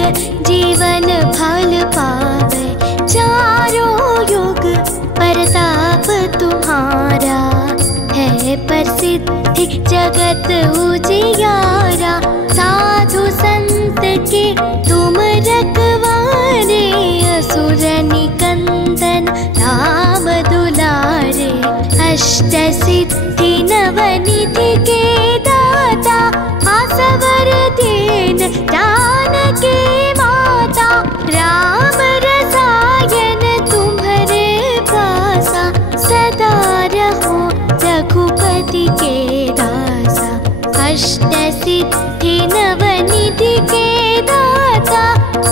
जीवन फल पावे। चारों युग प्रताप तुम्हारा, है प्रसिद्धि जगत उजियारा। साधु संत के तुम रखवारे, असुर निकंदन राम दुलारे। अष्ट सिद्धि नवनिधि के दाता, आसवर दीन जानकी माता। राम रसायन तुम्हारे पासा, सदा रहो रघुपति के दासा। अष्ट सिद्धि नवनिधि के दाता,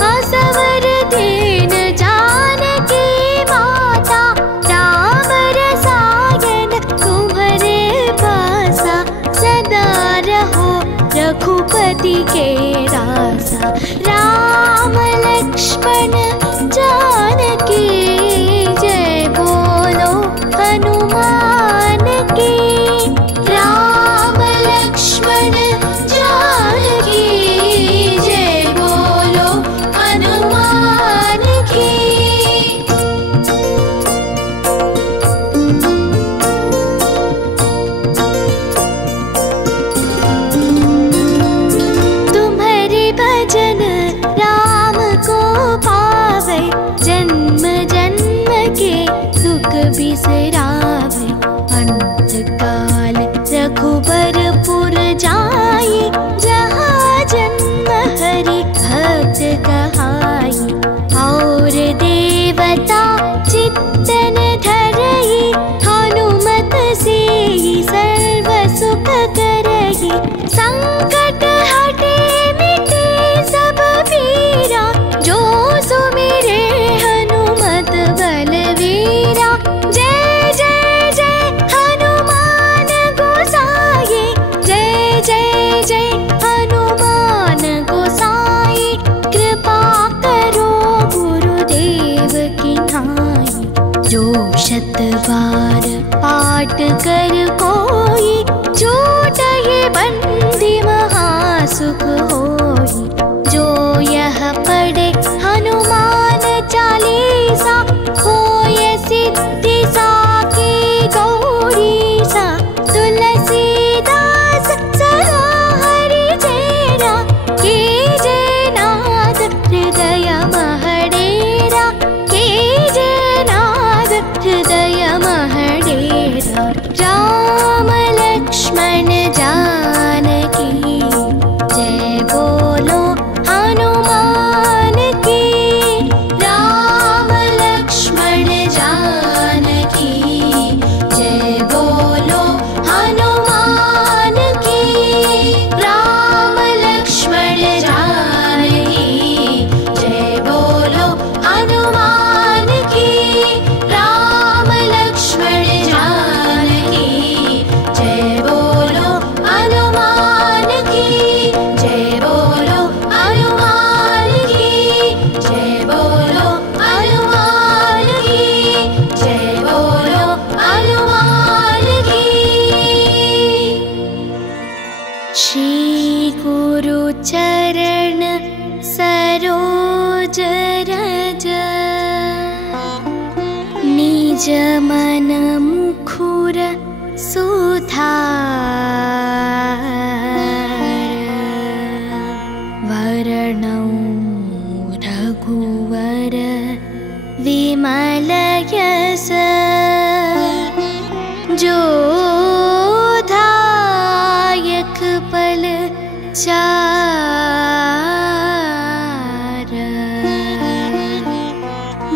आसवर दीन जानकी माता। राम रसायन तुम्हारे पासा, सदा रहो रघुपति के दासा। राम लक्ष्मण जानकी जय बोलो हनुमान की। राम लक्ष्मण जानकी जय बोलो हनुमान की। तुम्हारे भजन राम को पावे, जन्म जन्म के दुख बिसरावे। अंत काल रघुबरपुर जाई, जहाँ जन्म हरि भक्त कहाई। और देवता चित्तन धरई, हनुमत से सर्व सुख करई। संकट हटे मिटे सब पीरा, जो सुमिरे हनुमत बलवीरा। जय जय जय हनुमान गोसाई, जय जय जय हनुमान गोसाई। कृपा करो गुरुदेव की नाई, जो शत बार पाठ कर कोई। छूटहि बंदी महासुख होई, जो यह पढ़े हनुमान चालीसा। होय सिद्धि साकी गौरीसा, तुलसीदास सदा हरि चेरा। कीजे नाथ हृदय महडेरा, कीजे नाथ हृदय महडेरा। राम लक्ष्मण जानकी जय बोलो हनुमान जमन मुखुर सुधार वर्णौ रघुवर विमल यश जोधायक पल चार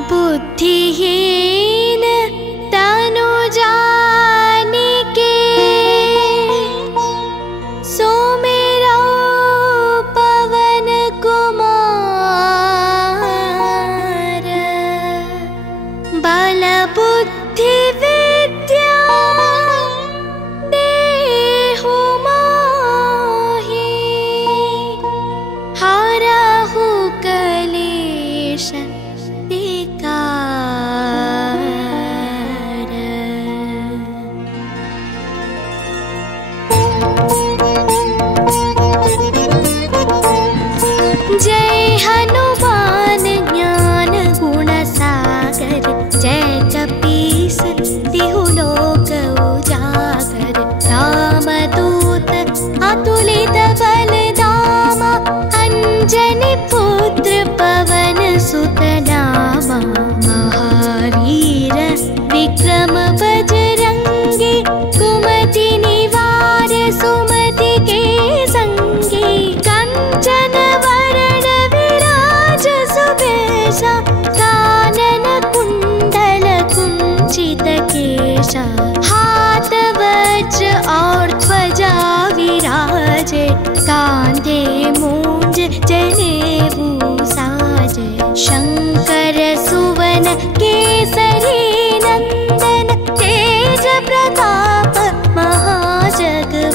बुद्धिहीन तनु जानिके सुमिरौ पवन कुमार बल बुद्धि विद्या देहु मोहि हरहु कलेश विकार। जय हनुमान ज्ञान गुण सागर जय कपीस तिहु लोक उजागर रामदूत अतुलित बल धामा अंजनी पुत्र पवन सुत नामा महावीर विक्रम बजरंगी कुमति निवार सुमति के संगी कंचन वरण विराज सुबेशा कानन कुंडल कुंचित केशा हाथ वज्र और ध्वजा विराजे कांधे मूंज जनेऊ साजे शंकर सुवन केसरी नंदन तेज प्रताप महाजगवंदन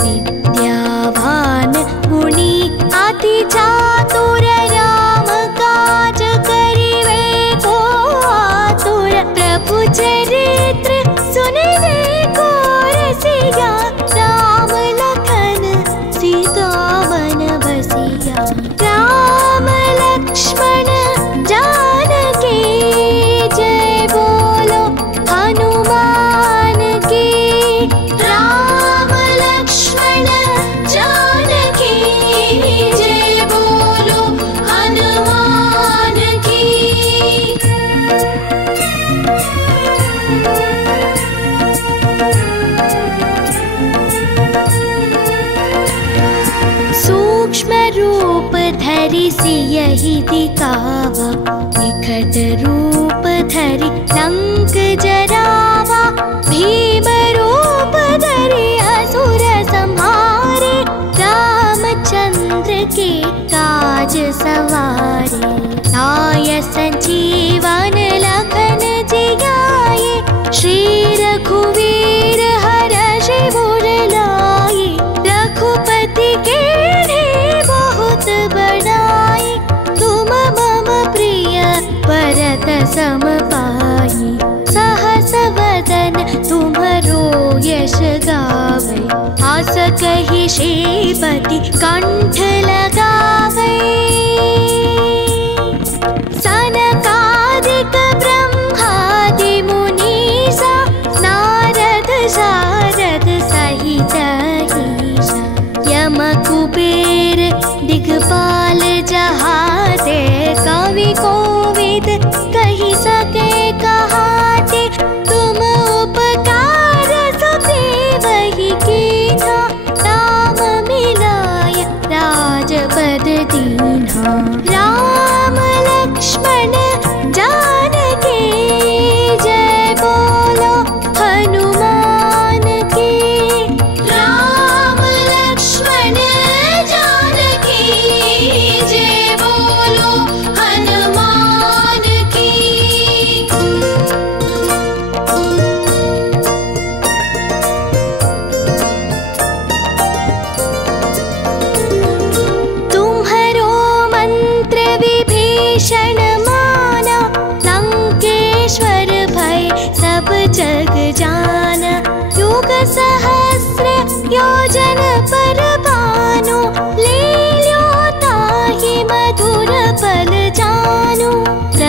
विद्यावान गुणी अति चातुर राम काज करिवे को आतुर प्रभु चरित्र सुनिवे को रसिया राम लखन सीता मन बसिया राम लक्ष्मण जानकी जय बोलो हनुमान की राम लक्ष्मण जानकी जय बोलो हनुमान की। सूक्ष्म रूप धरि सियहि दिखावा विकट रूप धरि लंक जरावा भीम रूप धरि असुर संहारे रामचंद्र के काज सवारे लाय संजीवन लखन जियाए श्री रघुवीर हरषि उर लाए रघुपति के बहुत बड़ाई तुम मम प्रिय भरत सम पाई सहस वदन तुम्हरो यश गावे आस कहि श्रीपति कंठ लगावे सनकादिक ब्रह्मादि मुनीसा नारद शारद सहित ईशा यम कुबेर दिगपाल जहाते कवि कोविद कहि सके कहाते तुम उपकार सुग्रीवहि कीन्हा राम मिलाय राजपद दीन्हा राम लक्ष्मण जानकी जय बोलो हनुमान की राम लक्ष्मण जानकी जय बोलो हनुमान की। तुम्हरो मंत्र विभीषण माना लंकेश्वर भय सब जग जाना युग सहस्र योजन पर भानु लील्यो ताहि मधुर पल जानु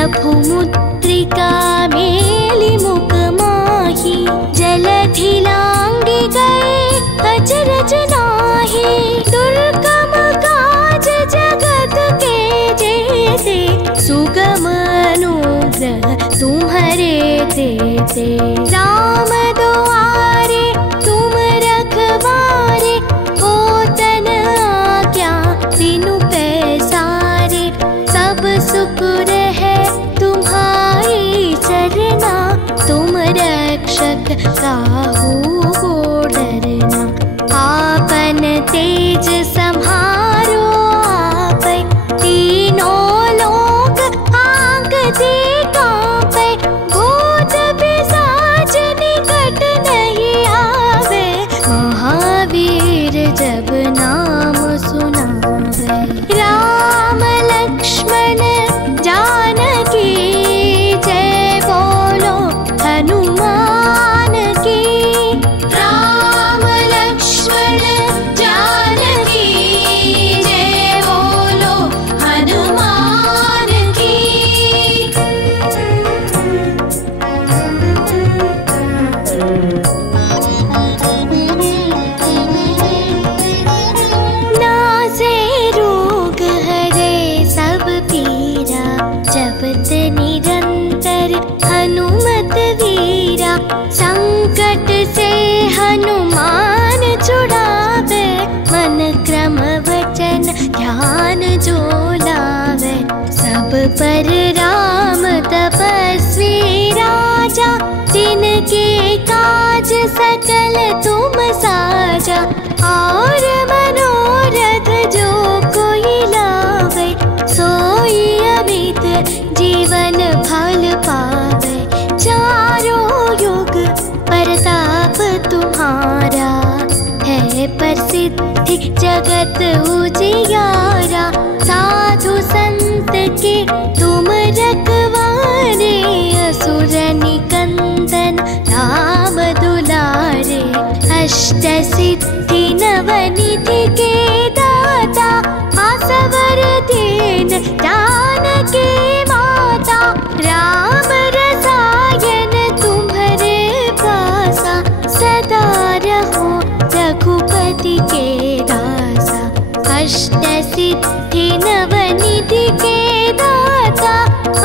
प्रभु मुद्रिका मेली मुख माही, जलधि लांगी गए अचरज नाही। दुर्गम काज जगत के जेते, सुगम अनुग्रह तुम्हारे देते। राम दुआरे तुम रखवारे, होतन आज्ञा बिनु पैसारे। सब सुख रहे तुम्हारी चरना, तुम रक्षक काहू को डरना। आपन तेज सम्हारो आपै, तीनों लोक आँगते काँपै। भूत पिशाच निकट नहीं आवे, महावीर जब नाम सुनावे। राम लक्ष्मण जानकी जय बोलो हनुमान की। राम लक्ष्मण जानकी जय बोलो हनुमान की। नासे रोग हरे सब पीरा, जपत निरंतर हनुमत वीरा। संकट से हनुमान छुड़ावे, मन क्रम वचन ध्यान जो लावे। सब पर राम तपस्वी राजा, तिनके काज सकल तुम साजा। और मनोरथ जो कोई लावे, सोई अमित जीवन फल पावे। चारों युग प्रताप तुम्हारा, है प्रसिद्धि जगत उजियारा। साधु संत के तुम रखवारे, असुर निकंदन राम दुलारे। अष्ट सिद्धि नवनिधि के दाता, आसवर दीन जानकी माता। राम रसायन तुम्हारे पासा, सदा रहो रघुपति के दासा। अष्ट सिद्धि नवनिधि के दाता,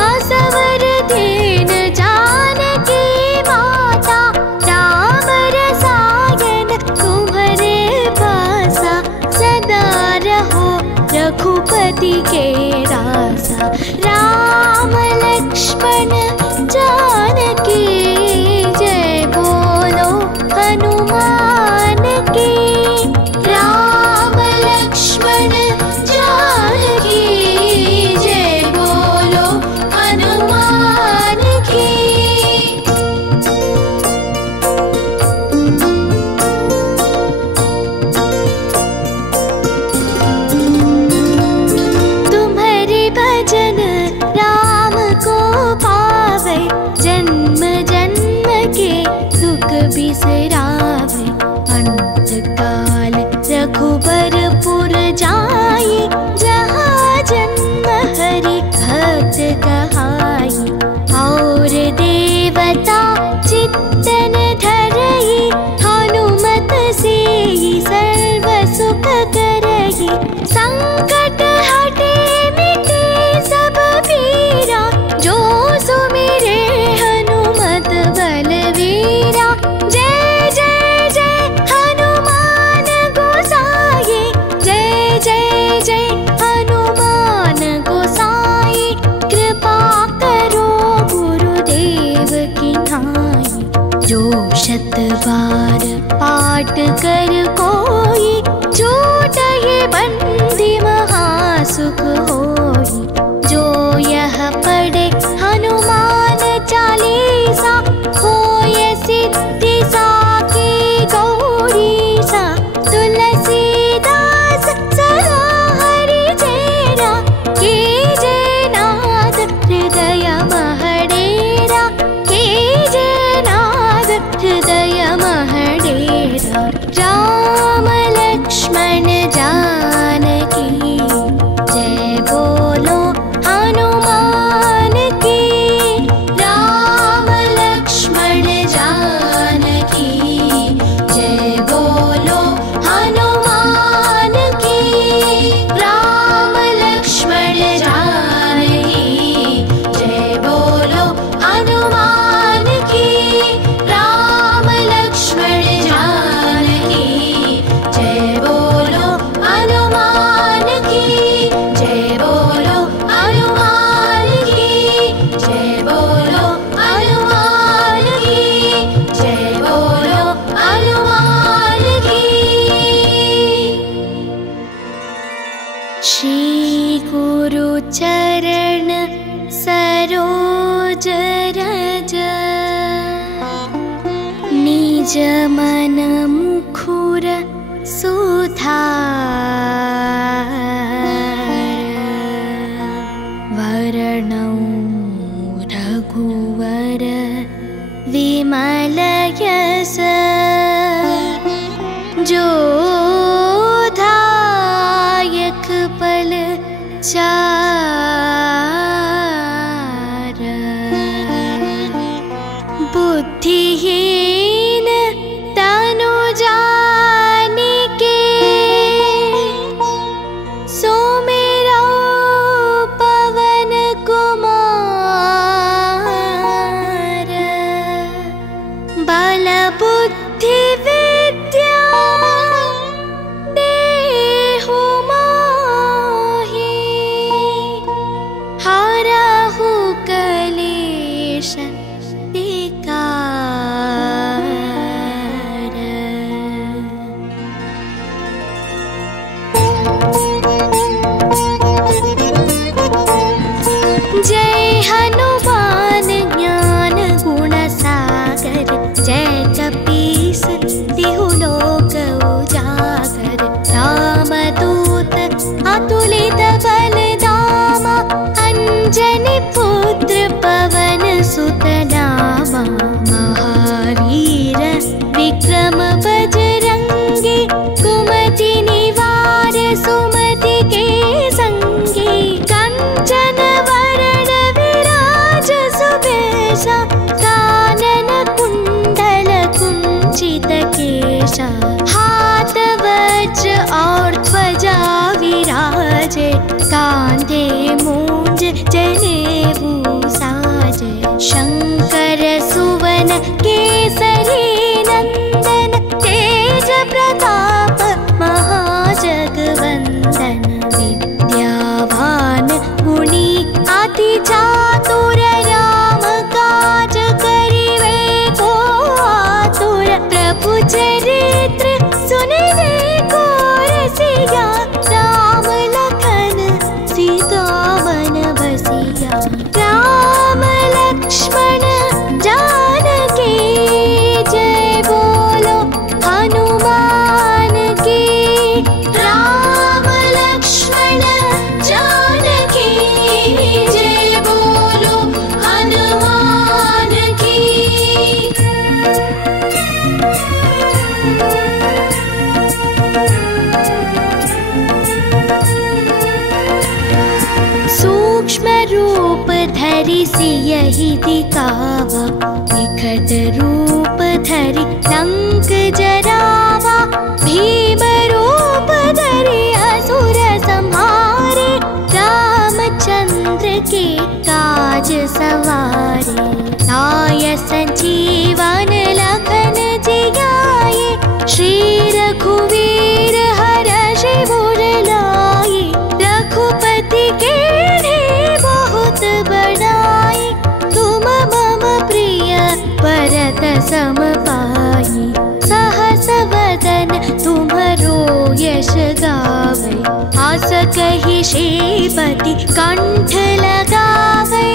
आसवर दीन जानकी माता। राम रसायन तुम्हारे पासा, सदा रहो रघुपति के दासा। राम लक्ष्मण जानकी जय बोलो हनुमान की। राम लक्ष्मण जानकी जय बोलो हनुमान की। तुम्हारे भजन राम को पावे, जन्म जन्म के दुख बिसरावे। अंत काल रघुबरपुर जाई, जहाँ जन्म हरि भक्त कहाई। और देवता चित्तन धरई, हनुमत से सर्व सुख करई। संकट हटे मिटे सब पीरा, जो सुमिरे हनुमत बलवीरा। जय जय जय हनुमान गोसाई, जय जय जय हनुमान गोसाई। कृपा करो गुरुदेव की नाई, जो शत बार पाठ कर कोई। छूटहि बंदी महासुख होई, जो यह पढ़े हनुमान चालीसा। होय सिद्धि साखी गौरी सा, तुलसीदास सदा हरि चेरा। कीजे नाथ हृदय महडेरा, कीजे नाथ हृदय महडेरा। राम लक्ष्मण जानकी जय बोलो हनुमान की। जानकी, जय बोलो हनुमान की। राम लक्ष्मण जानकी, जय बोलो हनुमान की। राम लक्ष्मण जानकी, जय बोलो हनुमान की। जय बोलो हनुमान की, जय बोलो हनुमान की। जय बोलो हनुमान की। श्री गुरु चरण सरोज रज, निज मन मुखुर सुधार। वरणौ रघुवर विमल यश, जो दायक फल चार। बुद्धिहीन तनु जानिके, सुमिरौ पवन कुमार। बल बुद्धि विद्या देहु मोहि, हरहु कलेश विकार। जय हनुमान ज्ञान गुण सागर, जय कपीस तिहु लोक उजागर। रामदूत अतुलित बल धामा, अंजनी पुत्र पवन सुत नामा। महावीर विक्रम बजरंगी, कुमति निवार सुमति के संगी। कंचन वरण विराज सुबेसा, कानन कुंडल कुंचित केशा। हाथ वज्र और ध्वजा विराजे, कांधे मूंज जनेऊ साजे। शंकर सुवन केसरी नंदन, तेज प्रताप महाजगवंदन। विद्यावान गुणी अति चातुर, राम काज करिवे को आतुर। प्रभु चरित्र सुनिवे को रसिया, राम लखन सीता मन बसिया। राम लक्ष्मण जानकी, जय बोलो हनुमान की। राम लक्ष्मण जानकी, जय बोलो हनुमान की। सूक्ष्म रूप धरि सियहि दिखावा, विकट रूप धरि लंक जरावा। भीम रूप धरि असुर संहारे, रामचंद्र के काज सवारे। लाय संजीवन लखन जियाए, श्री रघुवीर हरषि उर लाए। रघुपति के बहुत बड़ाई, तुम मम प्रिय भरत सम पाई। सहस वदन तुम्हरो यश गावै, आस कहि श्रीपति कंठ लगावै।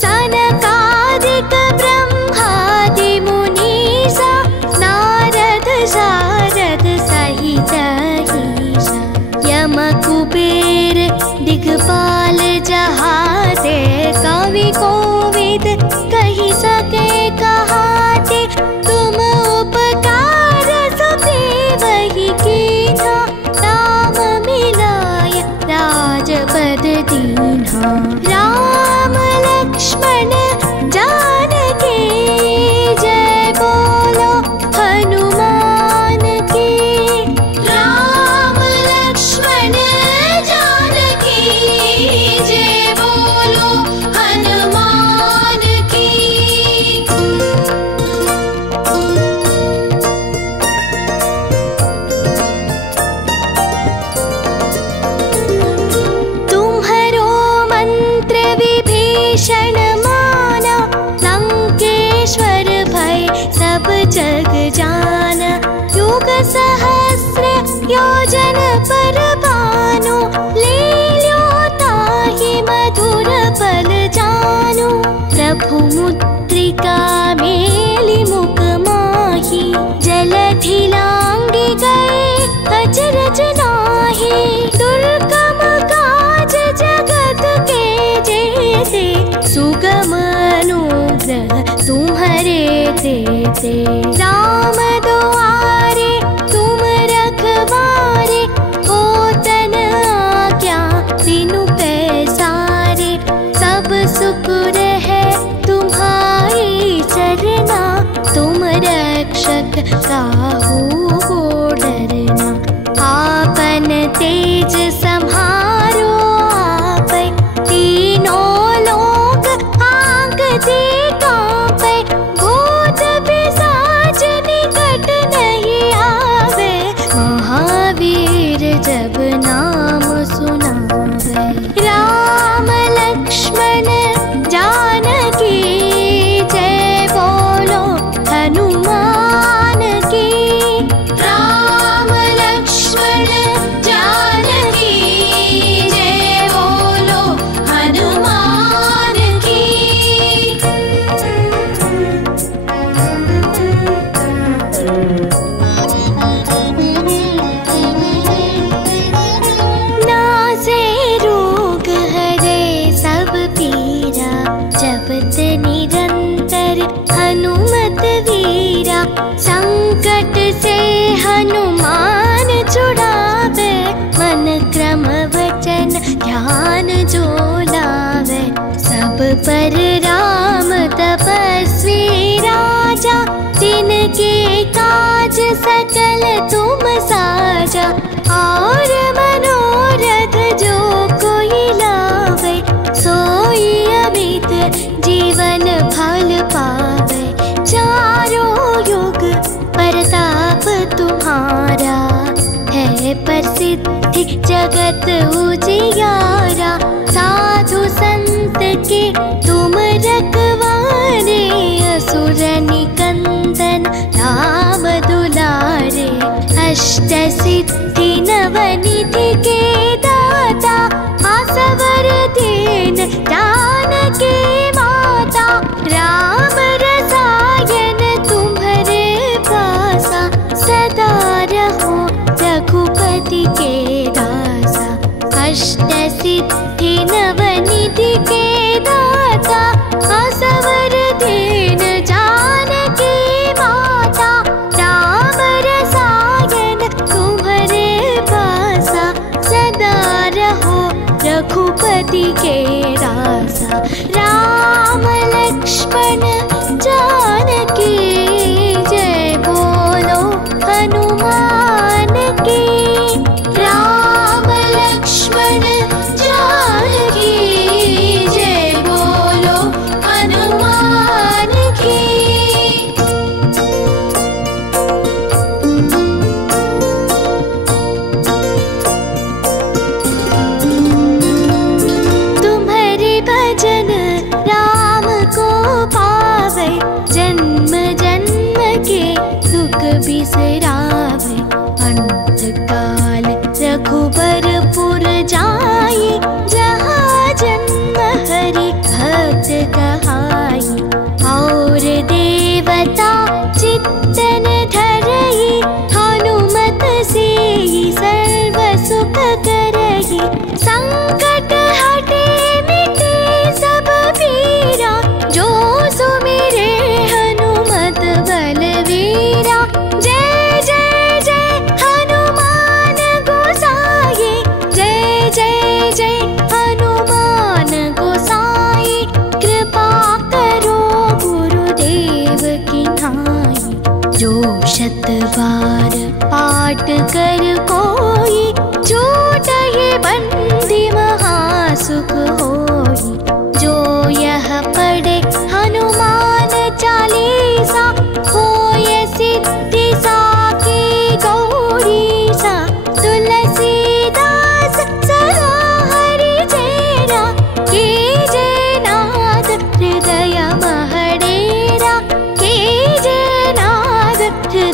सनकादिक ब्रह्मादि मुनीसा, नारद शारद सहित ईसा। यम कुबेर दिगपाल जहाते, कवि कोविद कहि सके कहाते। तुम उपकार सुग्रीवहि कीन्हा, राम मिलाय राजपद दीन्हा। तन पर भानु, ले ल्यो ताहि मधुर पल जानु। प्रभु मुद्रिका मेली मुख माही, जलधि लांघि गए अचरज नाहि। दुर्गम काज जगत के जेते, सुगम अनुग्रह तुम्हारे देते। राम दुआरे तुम रखवारे, हो तन आज्ञा तीनु पैसारे। सब सुख रहे तुम्हारी चरना, तुम रक्षक काहू को डरना। आपन तेज सम्हारो आपै, तीनों लोक आँकते काँपै। भूत पिशाच निकट नहीं आवे, महावीर जब नाम सुनावे। राम लक्ष्मण जानकी जय बोलो हनुमान की। राम लक्ष्मण जानकी जय बोलो हनुमान की। नासे रोग हरे सब पीरा, जपत निरंतर हनुमत वीरा। संकट से हनुमान छुड़ावे, मन क्रम वचन ध्यान जो लावे। सब पर राम तपस्वी राजा, तिनके काज सकल तुम साजा। और मनोरथ जो कोई लावे, सोई अमित जीवन फल पावे। चारों युग प्रताप तुम्हारा, है प्रसिद्धि जगत उजियारा। साधु संत के तुम रखवारे, असुर निकंदन राम दुलारे। अष्ट सिद्धि नवनिधि के दाता, आसवर दीन जानकी माता। राम रसायन तुम्हारे पासा, सदा रहो रघुपति के दासा। अष्ट सिद्धि नवनिधि के दाता, आसवर दीन जानकी माता। राम रसायन तुम्हारे पासा, सदा रहो रघुपति के दासा। राम लक्ष्मण जानकी जय बोलो हनुमान की। राम लक्ष्मण जानकी जय बोलो हनुमान की। तुम्हारे भजन राम को पावे, जन्म जन्म के दुख बिसरावे। अंत काल रघुबरपुर जाई, जहाँ जन्म हरि भक्त कहाई। और देवता चित्तन धरई, हनुमत से सर्व सुख करई। संकट हटे मिटे सब पीरा, जो सुमिरे हनुमत बलवीरा। जय जय जय हनुमान गोसाई, जय जय जय हनुमान गोसाई। कृपा करो गुरुदेव की नाई, जो शत बार पाठ कर कोई। छूटहि बंदी महासुख होई, जो यह पढ़े हनुमान चालीसा। होय सिद्धि साखी गौरीसा, तुलसीदास सदा हरि चेरा। कीजे नाथ हृदय महडेरा, कीजे नाथ हृदय